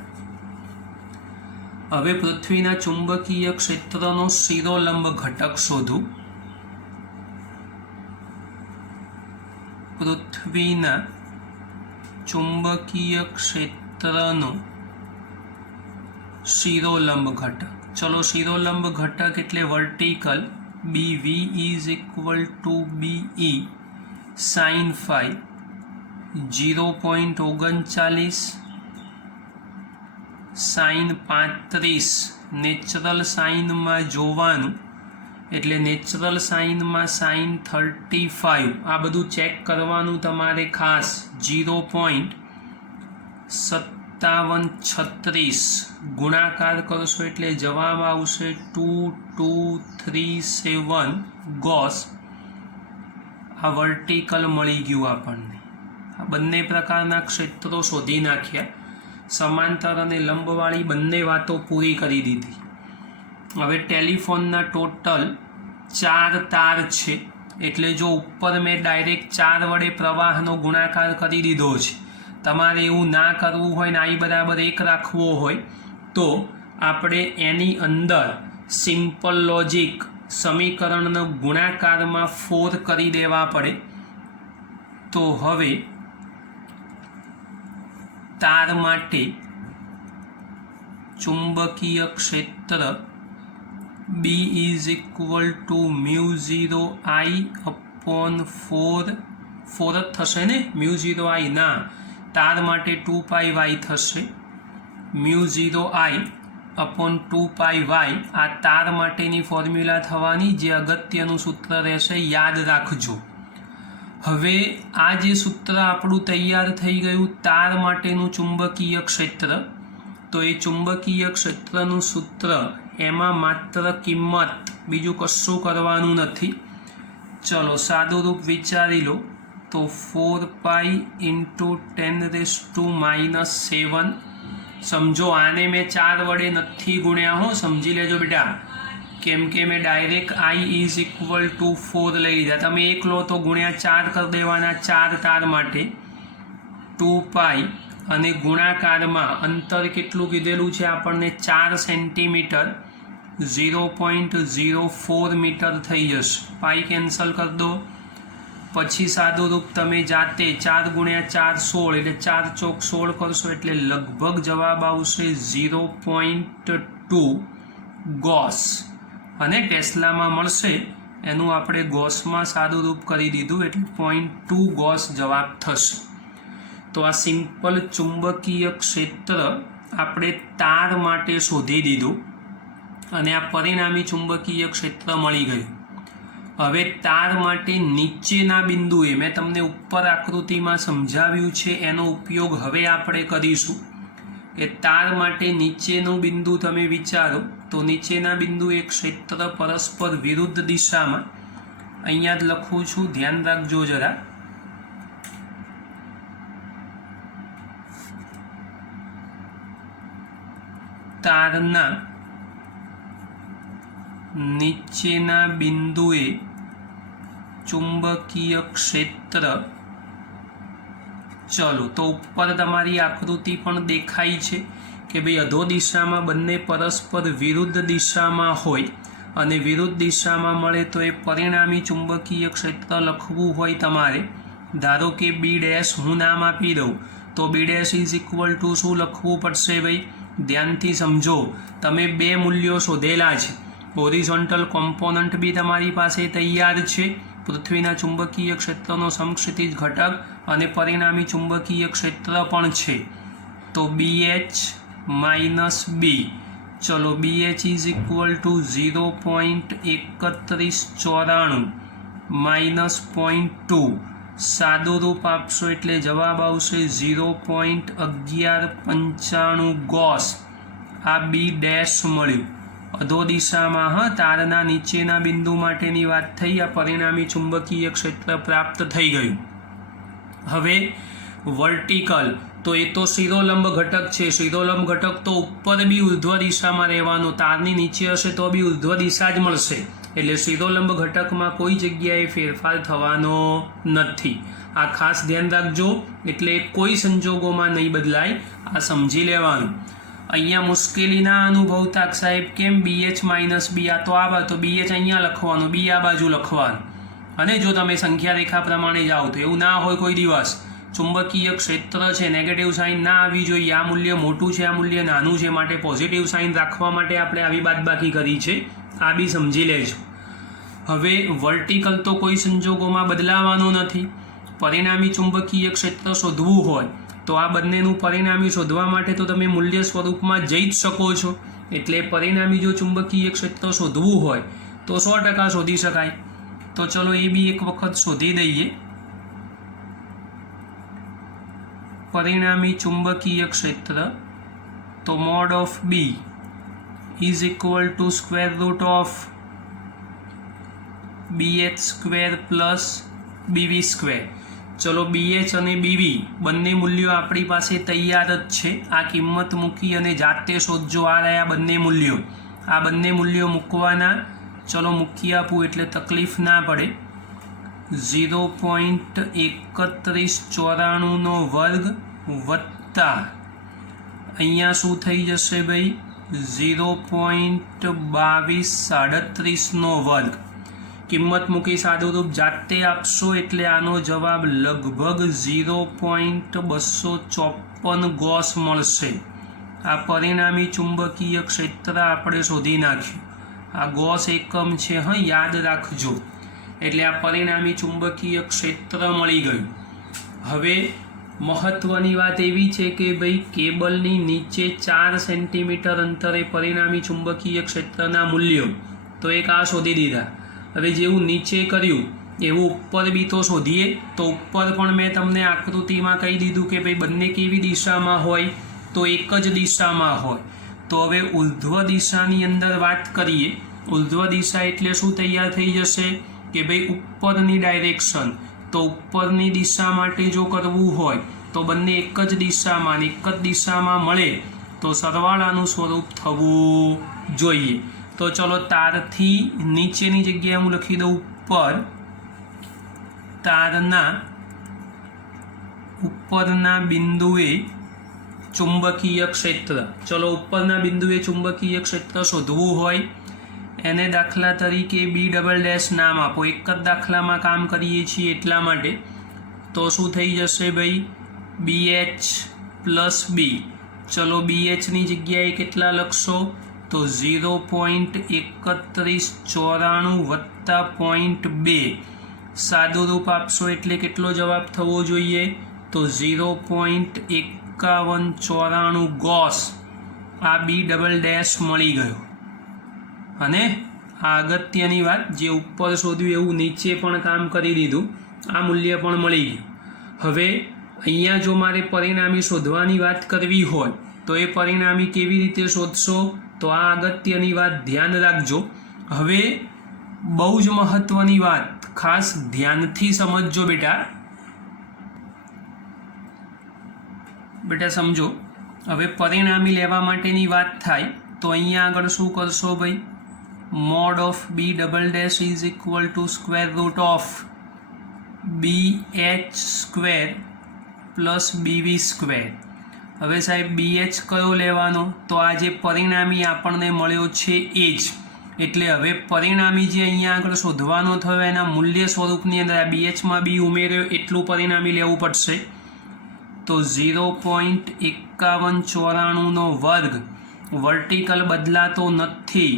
હવે પૃથ્વીના ચુંબકીય ક્ષેત્રનો શિરોલંબ ઘટક શોધું. પૃથ્વીના ચુંબકીય ક્ષેત્રનો શિરોલંબ ઘટક. ચલો, શિરોલંબ ઘટક એટલે vertical. BV is equal to BE sin phi 0.39 sin 35. Natural સાઇનમાં જોવાનું એટલે નેચરલ સાઇનમાં sin 35. આ બધું ચેક કરવાનું તમારે ખાસ. 0.57 5736 ગુણાકાર કરશો એટલે જવાબ આવશે 2237 ગોસ. આ વર્ટિકલ મળી ગયું આપણને. આ બંને પ્રકારના ક્ષેત્રો શોધી નાખ્યા, સમાંતર અને લંબવાળી બંને વાતો પૂરી કરી દીધી. હવે ટેલિફોનના ટોટલ 4 તાર છે, એટલે જો ઉપર મેં ડાયરેક્ટ 4 વડે પ્રવાહનો ગુણાકાર કરી દીધો છે. તમારે એવું ના કરવું હોય ને I બરાબર 1 રાખવો હોય તો આપણે એની અંદર સિમ્પલ લોજિક સમીકરણનો ગુણાકારમાં 4 કરી દેવા પડે. તો હવે તાર માટે ચુંબકીય ક્ષેત્ર B is equal to μ0 I upon 4 જ થશે ને, μ0 I ના, તાર માટે 2 પાઈ y થશે. μ0 I upon 2 પાઈ y આ તાર માટેની ફોર્મ્યુલા થવાની, જે અગત્યનું સૂત્ર રહેશે, યાદ રાખજો. હવે આ જે સૂત્ર આપણું તૈયાર થઈ ગયું તાર માટેનું ચુંબકીય ક્ષેત્ર, તો એ ચુંબકીય ક્ષેત્રનું સૂત્ર, એમાં માત્ર કિંમત, બીજું કશું કરવાનું નથી. ચલો સાદું રૂપ વિચારી લો તો 4 પાઈ ઇન્ટુ 10⁻⁻7. સમજો આને મેં 4 વડે નથી ગુણ્યા હો, સમજી લેજો બેટા, કેમ કે મેં direct I is equal two 4 લઈ લીધા. તમે 1 લો તો ગુણ્યા 4 કરી દેવાના 4 તાર માટે, 2 પાઈ અને ગુણાકારમાં અંતર કેટલું કીધેલું છે આપણને, 4 સેન્ટીમીટર, 0.04 મીટર થઈ જશે. પાઈ કેન્સલ કરી દો. પછી સાદું રૂપ તમે જાતે 4 ગુણ્યા 4 16, એટલે 4 ચોક 16 કરશો એટલે લગભગ જવાબ આવશે 0.2 ગોસ. અને ટેસ્લામાં મળશે, એનું આપણે ગોસમાં સાદું રૂપ કરી દીધું એટલે 0.2 ગોસ જવાબ થશે. તો આ સિમ્પલ ચુંબકીય ક્ષેત્ર આપણે તાર માટે શોધી દીધું અને આ પરિણામી ચુંબકીય ક્ષેત્ર મળી ગયું. હવે તાર માટે નીચેના બિંદુએ મેં તમને ઉપર આકૃતિમાં સમજાવ્યું છે, એનો ઉપયોગ હવે આપણે કરીશું. કે તાર માટે નીચેનું બિંદુ તમે વિચારો તો નીચેના બિંદુ એક ક્ષેત્ર પરસ્પર વિરુદ્ધ દિશામાં, અહીંયા જ લખું છું, ધ્યાન રાખજો જરા. તારના નીચેના બિંદુએ ચુંબકીય ક્ષેત્ર, ચલો તો ઉપર તમારી આકૃતિ પણ દેખાય છે કે ભાઈ અધો દિશામાં બંને પરસ્પર વિરુદ્ધ દિશામાં હોય અને વિરુદ્ધ દિશામાં મળે તો એ પરિણામી ચુંબકીય ક્ષેત્ર લખવું હોય તમારે. ધારો કે B' હું નામ આપી દઉં તો B' ઇઝ ઇક્વલ ટુ શું લખવું પડશે ભાઈ, ધ્યાનથી સમજો. તમે 2 મૂલ્યો શોધેલા છે, હોરિઝોન્ટલ કોમ્પોનન્ટ બી તમારી પાસે તૈયાર છે, પૃથ્વીના ચુંબકીય ક્ષેત્રનો સમક્ષિતિજ ઘટક અને પરિણામી ચુંબકીય ક્ષેત્ર પણ છે. તો BH માઇનસ B, ચલો BH is equal two 0.3194 minus 0.2, સાદું રૂપ આપશો એટલે જવાબ આવશે 0.1195 ગોસ. આ B' મળ્યું અધો દિશામાં. હા, તારના નીચેના બિંદુ માટેની વાત થઈ. આ પરિણામી ચુંબકીય ક્ષેત્ર પ્રાપ્ત થઈ ગયું. હવે વર્ટિકલ, તો એ તો શિરોલંબ ઘટક છે. શિરોલંબ ઘટક તો ઉપર બી ઉર્ધ્વ દિશામાં રહેવાનો, તારની નીચે હશે તો બી ઉર્ધ્વ દિશા જ મળશે, એટલે શિરોલંબ ઘટકમાં કોઈ જગ્યાએ ફેરફાર થવાનો નથી. આ ખાસ ધ્યાન રાખજો, એટલે કોઈ સંજોગોમાં નહીં બદલાય, આ સમજી લેવાનું. અહીંયા મુશ્કેલી ના અનુભવતા સાહેબ, કેમ BH માઇનસ B, આ તો આ બાજુ, તો BH અહીંયા લખવાનું, B આ બાજુ લખવાનું. અને જો તમે સંખ્યા રેખા પ્રમાણે જાઓ તો એવું ના હોય કોઈ દિવસ. ચુંબકીય ક્ષેત્ર છે, નેગેટિવ સાઇન ના આવી જોઈએ. આ મૂલ્ય મોટું છે, આ મૂલ્ય નાનું છે, માટે પોઝિટિવ સાઇન રાખવા માટે આપણે આવી બાદબાકી કરી છે, આ બી સમજી લેજો. હવે વર્ટિકલ તો કોઈ સંજોગોમાં બદલાવાનો નથી. પરિણામી ચુંબકીય ક્ષેત્ર શોધવું હોય તો આ બંનેનું પરિણામી શોધવા માટે તો તમે મૂલ્ય સ્વરૂપમાં જઈ જ શકો છો. એટલે પરિણામી જો ચુંબકીય ક્ષેત્ર શોધવું હોય તો 100% શોધી શકાય. તો ચલો એ બી એક વખત શોધી દઈએ. પરિણામી ચુંબકીય ક્ષેત્ર તો mod of B is equal to square root of BH square plus BV square. ચલો BH અને BV બંને મૂલ્યો આપણી પાસે તૈયાર જ છે. આ કિંમત મૂકી અને જાતે શોધજો. આ રહ્યા બંને મૂલ્યો. આ બંને મૂલ્યો મૂકવાના. ચલો મૂકી આપું એટલે તકલીફ ના પડે. 0.3194નો વર્ગ વત્તા અહીંયા શું થઈ જશે ભાઈ 0.2237નો વર્ગ. કિંમત મૂકી સાદું રૂપ જાતે આપશો એટલે આનો જવાબ લગભગ 0.254 ગોસ મળશે. આ પરિણામી ચુંબકીય ક્ષેત્ર આપણે શોધી નાખ્યું. આ ગોસ એકમ છે, હા યાદ રાખજો. એટલે આ પરિણામી ચુંબકીય ક્ષેત્ર મળી ગયું. હવે મહત્વની વાત એવી છે કે ભાઈ કેબલની નીચે 4 સેન્ટીમીટર અંતરે પરિણામી ચુંબકીય ક્ષેત્રના મૂલ્યો તો એક આ શોધી દીધા. હવે જેવું નીચે કર્યું એવું ઉપર બી તો શોધીએ. તો ઉપર પણ મેં તમને આકૃતિમાં કહી દીધું કે ભાઈ બંને કેવી દિશામાં હોય તો એક જ દિશામાં હોય. તો હવે ઉર્ધ્વ દિશાની અંદર વાત કરીએ. ઉર્ધ્વ દિશા એટલે શું તૈયાર થઈ જશે કે ભાઈ ઉપરની ડાયરેક્શન. તો ઉપરની દિશા માટે જો કરવું હોય તો બંને એક જ દિશામાં એક જ દિશામાં મળે તો સરવાળાનું સ્વરૂપ થવું જોઈએ. તો ચલો તારથી નીચેની જગ્યાએ હું લખી દઉં ઉપર. તારના ઉપરના બિંદુએ ચુંબકીય ક્ષેત્ર. ચલો ઉપરના બિંદુએ ચુંબકીય ક્ષેત્ર શોધવું હોય એને દાખલા તરીકે B" નામ આપો. એક જ દાખલામાં કામ કરીએ છીએ એટલા માટે. તો શું થઈ જશે ભાઈ BH પ્લસ B. ચલો BHની જગ્યાએ કેટલા લખશો તો 0.3194 વત્તા 0.2. સાદું રૂપ આપશો એટલે કેટલો જવાબ થવો જોઈએ તો 0.5194 ગોસ. આ B" મળી ગયો. અને આ અગત્યની વાત, જે ઉપર શોધ્યું એવું નીચે પણ કામ કરી દીધું. આ મૂલ્ય પણ મળી ગયું. હવે અહીંયા જો મારે પરિણામી શોધવાની વાત કરવી હોય તો એ પરિણામી કેવી રીતે શોધશો તો આ અગત્યની વાત ધ્યાન રાખજો. હવે બહુ જ મહત્વની વાત, ખાસ ધ્યાનથી સમજજો બેટા સમજો. હવે પરિણામી લેવા માટેની વાત થાય તો અહીંયા આગળ શું કરશો ભાઈ mode of B" is equal to square root of BH square plus BV square. હવે સાહેબ BH કયો લેવાનો તો આ જે પરિણામી આપણને મળ્યો છે એ જ. એટલે હવે પરિણામી જે અહીંયા આગળ શોધવાનો થયો એના મૂલ્ય સ્વરૂપની અંદર આ BHમાં B ઉમેર્યો એટલું પરિણામી લેવું પડશે. તો 0.5194નો વર્ગ વર્ટિકલ બદલાતો નથી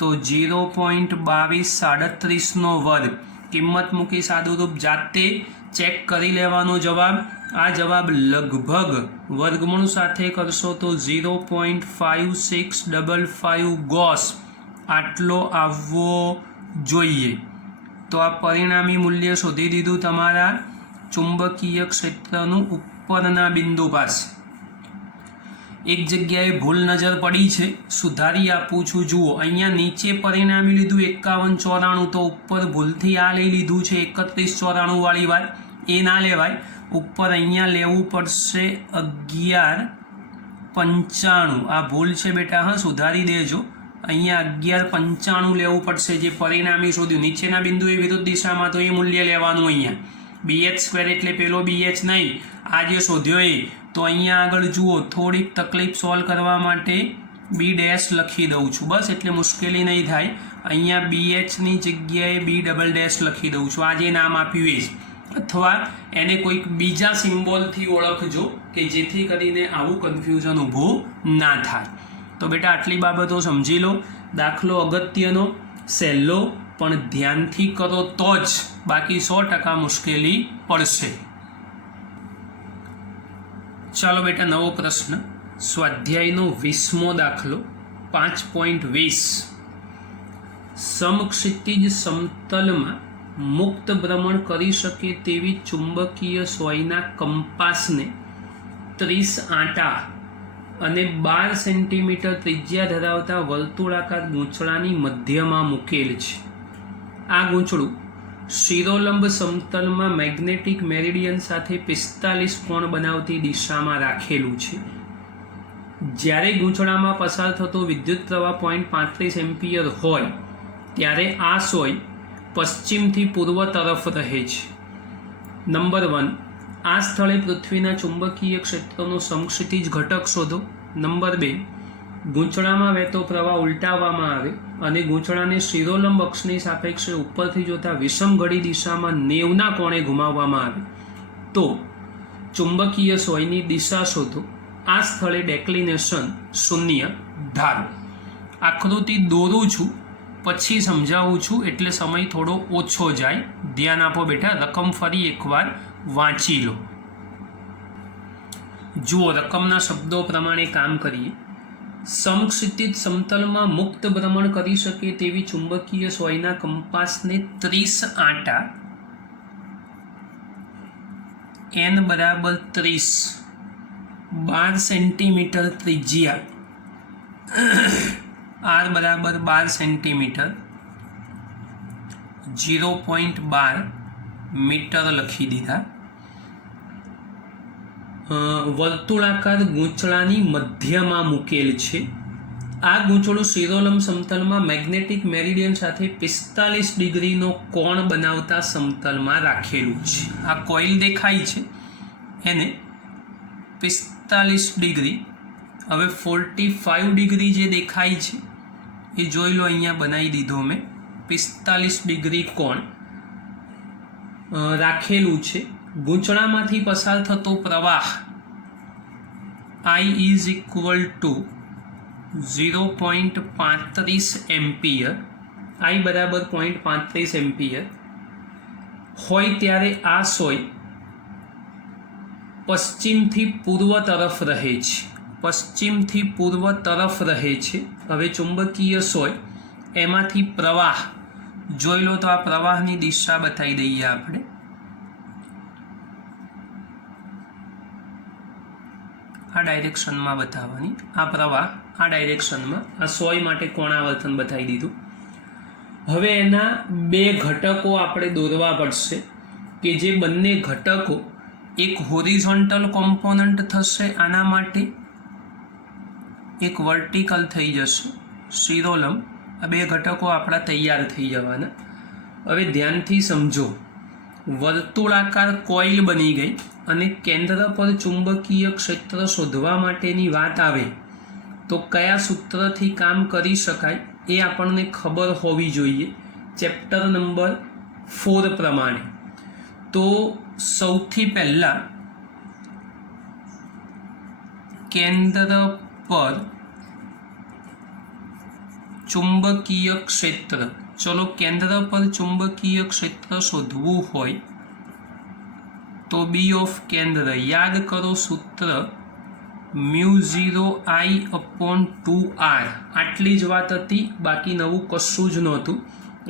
તો 0.2237નો વર્ગ. કિંમત મૂકી સાદું રૂપ જાતે ચેક કરી લેવાનો જવાબ. આ જવાબ લગભગ વર્ગમૂળ સાથે કરશો તો 0.5655 ગોસ આટલો આવવો જોઈએ. તો આ પરિણામી મૂલ્ય શોધી દીધું તમારા ચુંબકીય ક્ષેત્રનું ઉપરના બિંદુ પાસે. એક જગ્યાએ ભૂલ નજર પડી છે, સુધારી આપું છું. જુઓ અહીંયા નીચે પરિણામી લીધું 5194 તો ઉપર ભૂલથી આ લઈ લીધું છે 3194 વાળી વાત. એ ના લેવાય. ઉપર અહીંયા લેવું પડશે 1195. આ ભૂલ છે બેટા, હા સુધારી દેજો. અહીંયા 1195 લેવું પડશે જે પરિણામી શોધ્યું. નીચેના બિંદુએ વિરુદ્ધ દિશામાં તો એ મૂલ્ય લેવાનું. અહીંયા BH સ્ક્વેર એટલે પેલો BH નહીં, આ જે શોધ્યો એ. તો અહીંયા આગળ જુઓ થોડીક તકલીફ સોલ્વ કરવા માટે B' લખી દઉં છું બસ, એટલે મુશ્કેલી નહીં થાય. અહીંયા BHની જગ્યાએ B" લખી દઉં છું. આ જે નામ આપ્યું એ જ, અથવા એને કોઈક બીજા સિમ્બોલથી ઓળખજો કે જેથી કરીને આવું કન્ફ્યુઝન ઊભું ના થાય. તો બેટા આટલી બાબતો સમજી લો. દાખલો અગત્યનો, સહેલો, પણ ધ્યાનથી કરો તો જ, બાકી 100% મુશ્કેલી પડશે. ચાલો બેટા નવો પ્રશ્ન, સ્વાધ્યાયનો 20મો દાખલો 5.20. સમક્ષિતિજ સમતલમાં મુક્ત ભ્રમણ કરી શકે તેવી ચુંબકીય સોયના કંપાસને 30 આંટા અને 12 સેન્ટીમીટર ત્રિજ્યા ધરાવતા વર્તુળાકાર ગૂંચળાની મધ્યમાં મૂકેલ છે. આ ગૂંચળું શિરોલંબ સમતલમાં મેગ્નેટિક મેરિડિયન સાથે 45 કોણ બનાવતી દિશામાં રાખેલું છે. જ્યારે ગૂંચળામાં પસાર થતો વિદ્યુત પ્રવાહ 0.35 એમ્પિયર હોય ત્યારે આ સોય પશ્ચિમથી પૂર્વ તરફ રહે છે. નંબર 1, આ સ્થળે પૃથ્વીના ચુંબકીય ક્ષેત્રનો સમક્ષિતિજ ઘટક શોધો. નંબર 2, ગૂંચળામાં વહેતો પ્રવાહ ઉલટાવવામાં આવે અને ગૂંચળાને શિરોલંબ અક્ષની સાપેક્ષે ઉપરથી જોતા વિષમ ઘડી દિશામાં 90ના કોણે ઘુમાવવામાં આવે તો ચુંબકીય સોયની દિશા શોધો. આ સ્થળે ડેક્લિનેશન 0 ધારો. આકૃતિ દોરું છું, પછી સમજાવું છું એટલે સમય થોડો ઓછો જાય. ધ્યાન આપો બેટા. રકમ ફરી એકવાર વાંચી લો. જુઓ, રકમના શબ્દો પ્રમાણે કામ કરીએ. સમક્ષિતિજ સમતલમાં મુક્ત ભ્રમણ કરી શકે તેવી ચુંબકીય સોયના કંપાસને 30 આંટા n બરાબર 30, 12 સેન્ટીમીટર ત્રિજ્યા, r બરાબર 12 સેન્ટીમીટર, 0.12 મીટર લખી દીધા. વર્તુળાકાર ગૂંચળાની મધ્યમાં મૂકેલ છે. આ ગૂંચળું શિરોલંબ સમતલમાં મેગ્નેટિક મેરિડિયન સાથે 45 ડિગ્રીનો કોણ બનાવતા સમતલમાં રાખેલું છે. આ કોઇલ દેખાય છે એને 45 ડિગ્રી, હવે 45 ડિગ્રી જે દેખાય છે એ જોઈ લો, અહીંયા બનાવી દીધો મેં. 45 ડિગ્રી કોણ રાખેલું છે. ગૂંચળામાંથી પસાર થતો પ્રવાહ I is equal to 0.35 ampere, I બરાબર 0.35 એમ્પિયર હોય ત્યારે આ સોય પશ્ચિમથી પૂર્વ તરફ રહે છે. પશ્ચિમથી પૂર્વ તરફ રહે છે. હવે ચુંબકીય સોય એમાંથી પ્રવાહ જોઈ લો તો આ પ્રવાહની દિશા બતાવી દઈએ આપણે. આ ડાયરેક્શનમાં બતાવવાની. આ પ્રવાહ આ ડાયરેક્શનમાં, આ સોય માટે કોણાવર્તન બતાવી દીધું. હવે એના બે ઘટકો આપણે દોરવા પડશે કે જે બંને ઘટકો એક હોરિઝોન્ટલ કોમ્પોનન્ટ થશે આના માટે, એક વર્ટિકલ થઈ જશે શિરોલંબ. આ બે ઘટકો આપણા તૈયાર થઈ જવાના. હવે ધ્યાનથી સમજો. વર્તુળાકાર કોઇલ બની ગઈ અને કેન્દ્ર પર ચુંબકીય ક્ષેત્ર શોધવા માટેની વાત આવે તો કયા સૂત્રથી કામ કરી શકાય એ આપણને ખબર હોવી જોઈએ. ચેપ્ટર નંબર 4 પ્રમાણે. તો સૌથી પહેલાં કેન્દ્ર પર ચુંબકીય ક્ષેત્ર, ચલો કેન્દ્ર પર ચુંબકીય ક્ષેત્ર શોધવું હોય તો બી ઓફ કેન્દ્ર યાદ કરો સૂત્ર μ0I/2r. આટલી જ વાત હતી, બાકી નવું કશું જ નહોતું.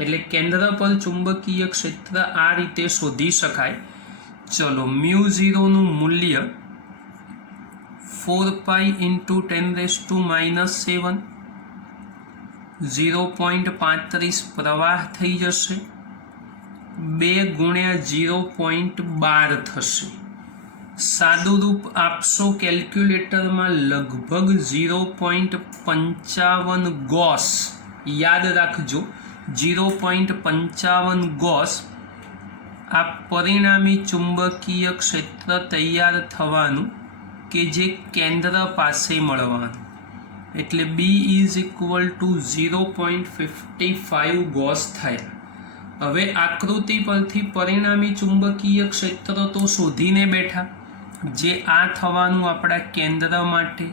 એટલે કેન્દ્ર પર ચુંબકીય ક્ષેત્ર આ રીતે શોધી શકાય. ચલો, μ0નું મૂલ્ય 4π × 10⁻⁷, 0.35 પ્રવાહ થઈ જશે, 2 × 0.12 થશે. સાદું રૂપ આપશો કેલ્ક્યુલેટરમાં લગભગ 0.55 ગોસ. યાદ રાખજો, 0.55 ગોસ આ પરિણામી ચુંબકીય ક્ષેત્ર તૈયાર થવાનું કે જે કેન્દ્ર પાસે મળવાનું. એટલે B is equal to 0.55 Gauss થયા. હવે આકૃતિ પરથી પરિણામી ચુંબકીય ક્ષેત્ર તો શોધીને બેઠા, જે આ થવાનું આપણા કેન્દ્ર માટે.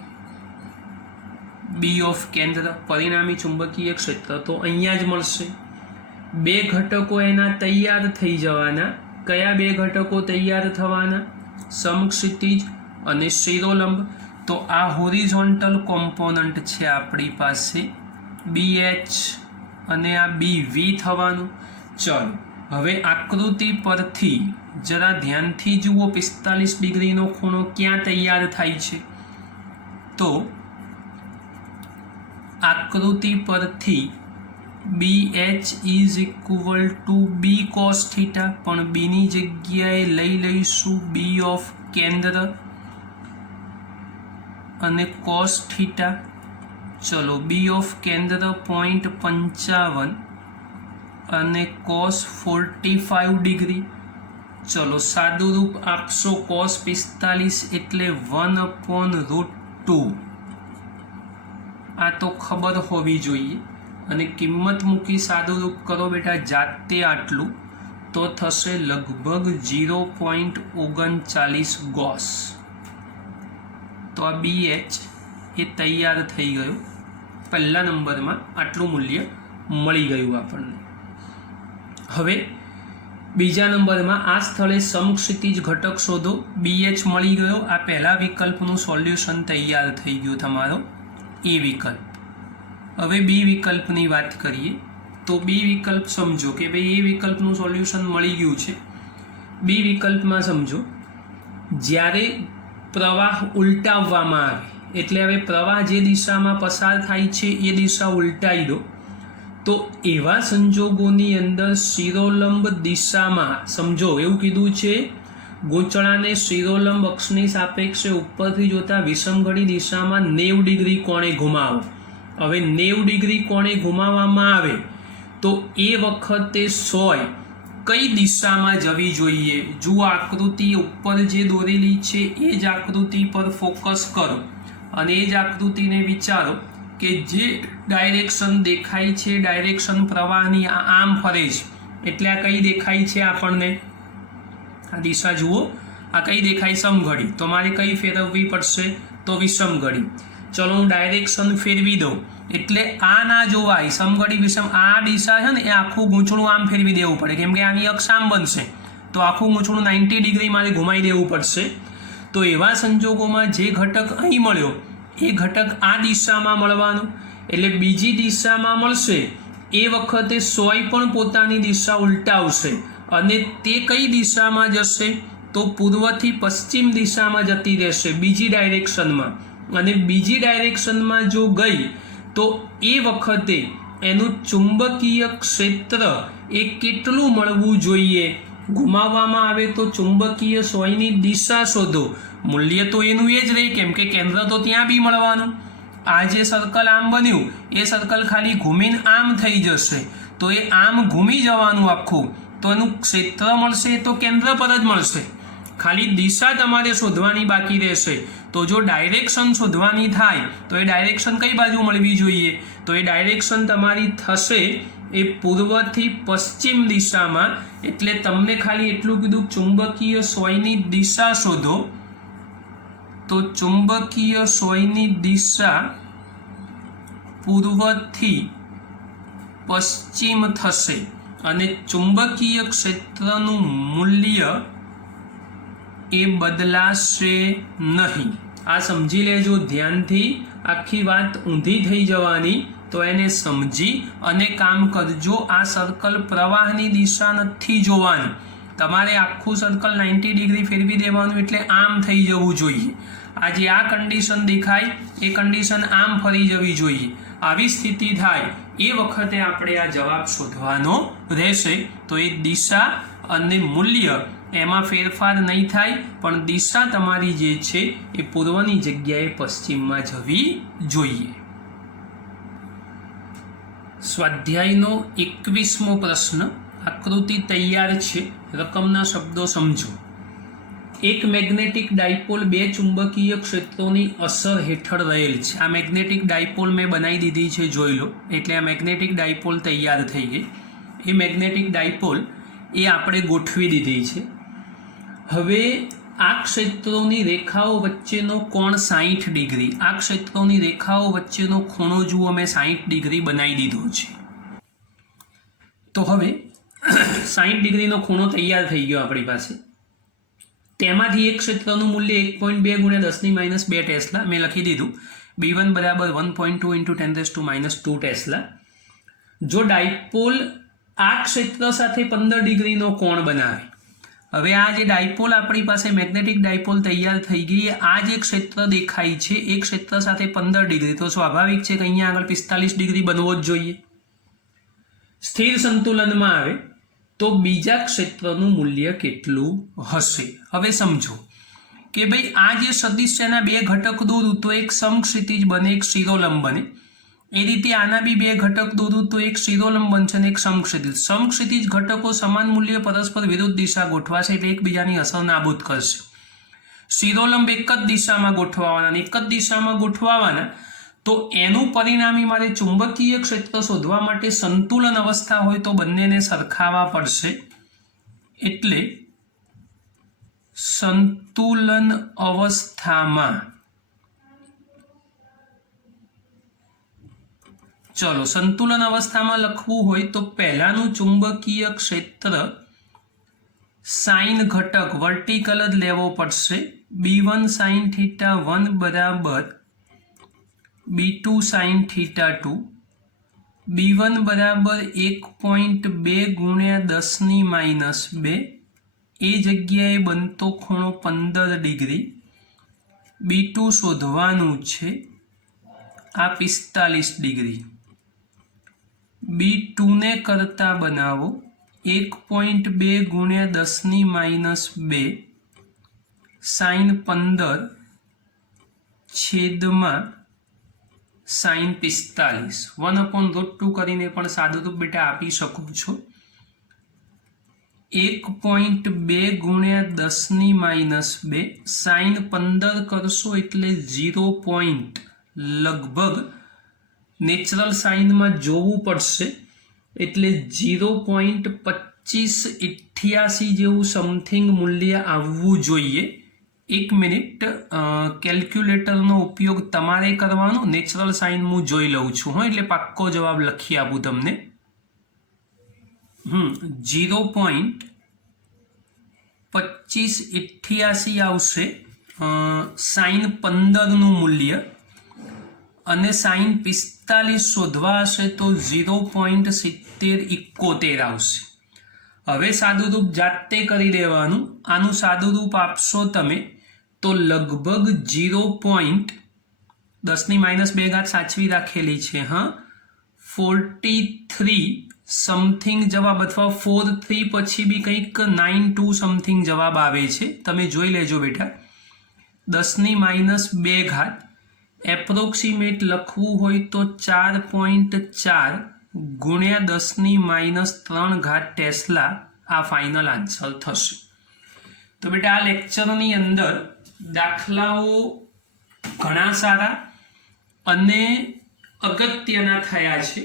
બી ઓફ કેન્દ્ર પરિણામી ચુંબકીય ક્ષેત્ર તો અહીંયા જ મળશે. બે ઘટકો એના તૈયાર થઈ જવાના. કયા બે ઘટકો તૈયાર થવાના? સમક્ષિતિજ અને શિરોલંબ. તો આ હોરિઝોન્ટલ કોમ્પોનન્ટ છે આપણી પાસે BH અને આ BV થવાનું. ચલો, હવે આકૃતિ પરથી જરા ધ્યાનથી જુઓ 45 ડિગ્રીનો ખૂણો ક્યાં તૈયાર થાય છે. તો આકૃતિ પરથી BH is equal two B cos theta, પણ બીની જગ્યાએ લઈ લઈશું B ઓફ કેન્દ્ર અને cos થીટા. ચલો B ઓફ કેન્દ્ર 0.55 અને cos 45 ડિગ્રી. ચલો સાદું રૂપ આપશો cos 45 એટલે 1/√2. આ તો ખબર હોવી જોઈએ અને કિંમત મૂકી સાદું રૂપ કરો બેટા જાતે આટલું તો થશે લગભગ 0.39 ગોસ. તો આ BH એ તૈયાર થઈ ગયું. પહેલા નંબરમાં આટલું મૂલ્ય મળી ગયું આપણને. હવે બીજા નંબરમાં આ સ્થળે સમક્ષિતિજ ઘટક શોધો. BH મળી ગયો. આ પહેલા વિકલ્પનું સોલ્યુશન તૈયાર થઈ ગયું તમારો એ વિકલ્પ. હવે બી વિકલ્પની વાત કરીએ તો બી વિકલ્પ સમજો કે ભાઈ એ વિકલ્પનું સોલ્યુશન મળી ગયું છે. બી વિકલ્પમાં સમજો જ્યારે પ્રવાહ ઉલટાવવામાં આવે એટલે હવે પ્રવાહ જે દિશામાં પસાર થાય છે એ દિશા ઉલટાઈ દો તો એવા સંજોગોની અંદર શિરોલંબ દિશામાં સમજો એવું કીધું છે ગૂંચળાને શિરોલંબ અક્ષની સાપેક્ષે ઉપરથી જોતા વિષમઘડી દિશામાં 90 ડિગ્રી કોણે ઘુમાવો. હવે 90 ડિગ્રી કોણે ઘુમાવવામાં આવે તો એ વખતે સોય કઈ દિશામાં જવી જોઈએ. જુઓ આકૃતિ ઉપર જે દોરેલી છે એ જ આકૃતિ પર ફોકસ કરો અને એ જ આકૃતિને વિચારો કે જે ડાયરેક્શન દેખાય છે ડાયરેક્શન પ્રવાહની આમ ફરે છે એટલે આ કઈ દેખાય છે આપણને. આ દિશા જુઓ આ કઈ દેખાય સમઘડી તો મારે કઈ ફેરવવી પડશે તો વિષમઘડી. ચલો હું ડાયરેક્શન ફેરવી દઉં એટલે આ ના જોવાય સમઘડી વિષમ. આ દિશા છે ને એ આખું ગૂંચળું આમ ફેરવી દેવું પડે કેમ કે આની અક્ષ આમ બનશે તો આખું ગૂંચળું 90 ડિગ્રી મારે ઘુમાઈ દેવું પડશે. તો એવા સંજોગોમાં જે ઘટક અહીં મળ્યો એ ઘટક આ દિશામાં મળવાનો એટલે બીજી દિશામાં મળશે એ વખતે સોય પણ પોતાની દિશા ઉલટાવશે અને તે કઈ દિશામાં જશે તો પૂર્વથી પશ્ચિમ દિશામાં જતી રહેશે બીજી ડાયરેક્શનમાં. અને બીજી ડાયરેક્શનમાં જો ગઈ તો એ વખતે એનું ચુંબકીય ક્ષેત્ર એ કેટલું મળવું જોઈએ. ઘુમાવવામાં આવે તો ચુંબકીય સોયની દિશા શોધો. મૂલ્ય તો એનું એ જ રહે કેમ કે કેન્દ્ર તો ત્યાં બી મળવાનું. આ જે સર્કલ આમ બન્યું એ સર્કલ ખાલી ઘૂમીને આમ થઈ જશે તો એ આમ ઘૂમી જવાનું આખું તો એનું ક્ષેત્ર મળશે તો કેન્દ્ર પર જ મળશે. ખાલી દિશા તમારે શોધવાની બાકી રહેશે. તો જો ડાયરેક્શન શોધવાની થાય તો એ ડાયરેક્શન કઈ બાજુ મળવી જોઈએ તો એ ડાયરેક્શન તમારી થશે એ પૂર્વથી પશ્ચિમ દિશામાં. એટલે તમને ખાલી એટલું કીધું ચુંબકીય સોયની દિશા શોધો તો ચુંબકીય સોયની દિશા પૂર્વથી પશ્ચિમ થશે અને ચુંબકીય ક્ષેત્રનું મૂલ્ય એ બદલાશે નહીં. આ સમજી લેજો ધ્યાનથી. આખી વાત ઊંધી થઈ જવાની તો એને સમજી અને કામ કરજો. આ સર્કલ પ્રવાહની દિશા નથી જોવાની. તમારે આખું સર્કલ 90 ડિગ્રી ફેરવી દેવાનું એટલે આમ થઈ જવું જોઈએ. આ જે આ કન્ડિશન દેખાય એ કન્ડિશન આમ ફરી જવી જોઈએ. આવી સ્થિતિ થાય એ વખતે આપણે આ જવાબ શોધવાનો રહેશે. તો એ દિશા અને મૂલ્ય એમાં ફેરફાર નહીં થાય પણ દિશા તમારી જે છે એ પૂર્વની જગ્યાએ પશ્ચિમમાં જવી જોઈએ. સ્વાધ્યાયનો 21મો પ્રશ્ન. આકૃતિ તૈયાર છે. રકમના શબ્દો સમજો. એક મેગ્નેટિક ડાયપોલ બે ચુંબકીય ક્ષેત્રોની અસર હેઠળ રહેલ છે. આ મેગ્નેટિક ડાયપોલ મેં બનાવી દીધી છે જોઈ લો. એટલે આ મેગ્નેટિક ડાયપોલ તૈયાર થઈ ગઈ. એ મેગ્નેટિક ડાયપોલ એ આપણે ગોઠવી દીધી છે. હવે આ ક્ષેત્રોની રેખાઓ વચ્ચેનો કોણ 60 ડિગ્રી. આ ક્ષેત્રોની રેખાઓ વચ્ચેનો ખૂણો જુઓ મેં 60 ડિગ્રી બનાવી દીધો છે. તો હવે 60 ડિગ્રીનો ખૂણો તૈયાર થઈ ગયો આપણી પાસે. તેમાંથી એક ક્ષેત્રનું મૂલ્ય 1.2 × 10 - 2 ટેસ્લા મેં લખી દીધું. B1 = 1.2 × 10 - 2 tesla. જો ડાયપોલ આ ક્ષેત્ર સાથે 15 ડિગ્રીનો કોણ બનાવે. હવે આ જે ડાયપોલ આપણી પાસે મેગ્નેટિક ડાયપોલ તૈયાર થઈ ગઈ, આ જે ક્ષેત્ર દેખાય છે એ ક્ષેત્ર સાથે 15 ડિગ્રી, તો સ્વાભાવિક છે કે અહીંયા આગળ 45 ડિગ્રી બનવો જ જોઈએ. સ્થિર સંતુલનમાં આવે તો બીજા ક્ષેત્રનું મૂલ્ય કેટલું હશે? હવે સમજો કે ભાઈ આ જે સદિશ છે એના બે ઘટક દોરું તો એક સમક્ષિતિજ બને, એક શિરોલંબ બને. એ રીતે આના બી બે ઘટક દોરું તો એક શિરોલંબ બનશે અને એક સમક્ષિતિજ. સમક્ષિતિજ ઘટકો સમાન મૂલ્ય પરસ્પર વિરુદ્ધ દિશા ગોઠવાશે એટલે એકબીજાની અસર નાબૂદ કરશે. શિરોલંબ એક જ દિશામાં ગોઠવાવાના અને એક જ દિશામાં ગોઠવાવાના, તો એનું પરિણામી મારે ચુંબકીય ક્ષેત્ર શોધવા માટે સંતુલન અવસ્થા હોય તો બંનેને સરખાવવા પડશે. એટલે સંતુલન અવસ્થામાં ચલો સંતુલન અવસ્થામાં લખવું હોય તો પહેલાનું ચુંબકીય ક્ષેત્ર સાઇન ઘટક વર્ટિકલ જ લેવો પડશે. B1 sin θ1 બરાબર B2 sin θ2. B1 બરાબર 1.2 ગુણ્યા 10⁻². એ જગ્યાએ બનતો ખૂણો 15 ડિગ્રી. B2 શોધવાનું છે, આ 45 ડિગ્રી. B2 ને કરતા બનાવો 1.2 ગુણ્યા 10⁻² sin 15 છેદમાં sin 45. 1/√2 કરીને પણ સાદુરૂપ બેટા આપી શકો છો. 1.2 ગુણ્યા 10⁻² sin 15 કરશો એટલે 0. લગભગ નેચરલ સાઇનમાં જોવું પડશે એટલે 0.2588 જેવું સમથિંગ મૂલ્ય આવવું જોઈએ. 1 મિનિટ, કેલ્ક્યુલેટરનો ઉપયોગ તમારે કરવાનો. નેચરલ સાઇન હું જોઈ લઉં છું એટલે પાક્કો જવાબ લખી આપું તમને. 0.2588 આવશે સાઇન 15નું મૂલ્ય, અને સાઇન 45 શોધવા હશે તો 0.7071 આવશે. હવે સાદુરૂપ જાતે કરી દેવાનું. આનું સાદુરૂપ આપશો તમે તો લગભગ 0.10⁻² સાચવી રાખેલી છે, 43 સમથિંગ જવાબ, અથવા 43 પછી બી કંઈક 92 સમથિંગ જવાબ આવે છે. તમે જોઈ લેજો બેટા. 10⁻² એપ્રોક્સિમેટ લખવું હોય તો 4.4 ગુણ્યા 10⁻³ ટેસ્લા આ ફાઇનલ આન્સર થશે. તો બેટા આ લેક્ચરની અંદર દાખલાઓ ઘણા સારા અને અગત્યના થયા છે,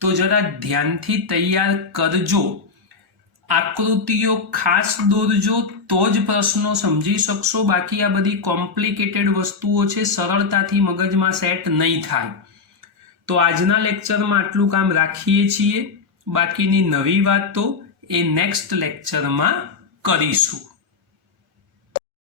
તો જરા ધ્યાનથી તૈયાર કરજો. આકૃતિઓ ખાસ દોરજો તો જ પ્રશ્નો સમજી શકશો. બાકી આ બધી કોમ્પ્લિકેટેડ વસ્તુઓ છે, સરળતાથી મગજમાં સેટ નહીં થાય. તો આજના લેક્ચરમાં આટલું કામ રાખીએ છીએ. બાકીની નવી વાતો એ નેક્સ્ટ લેક્ચરમાં કરીશું.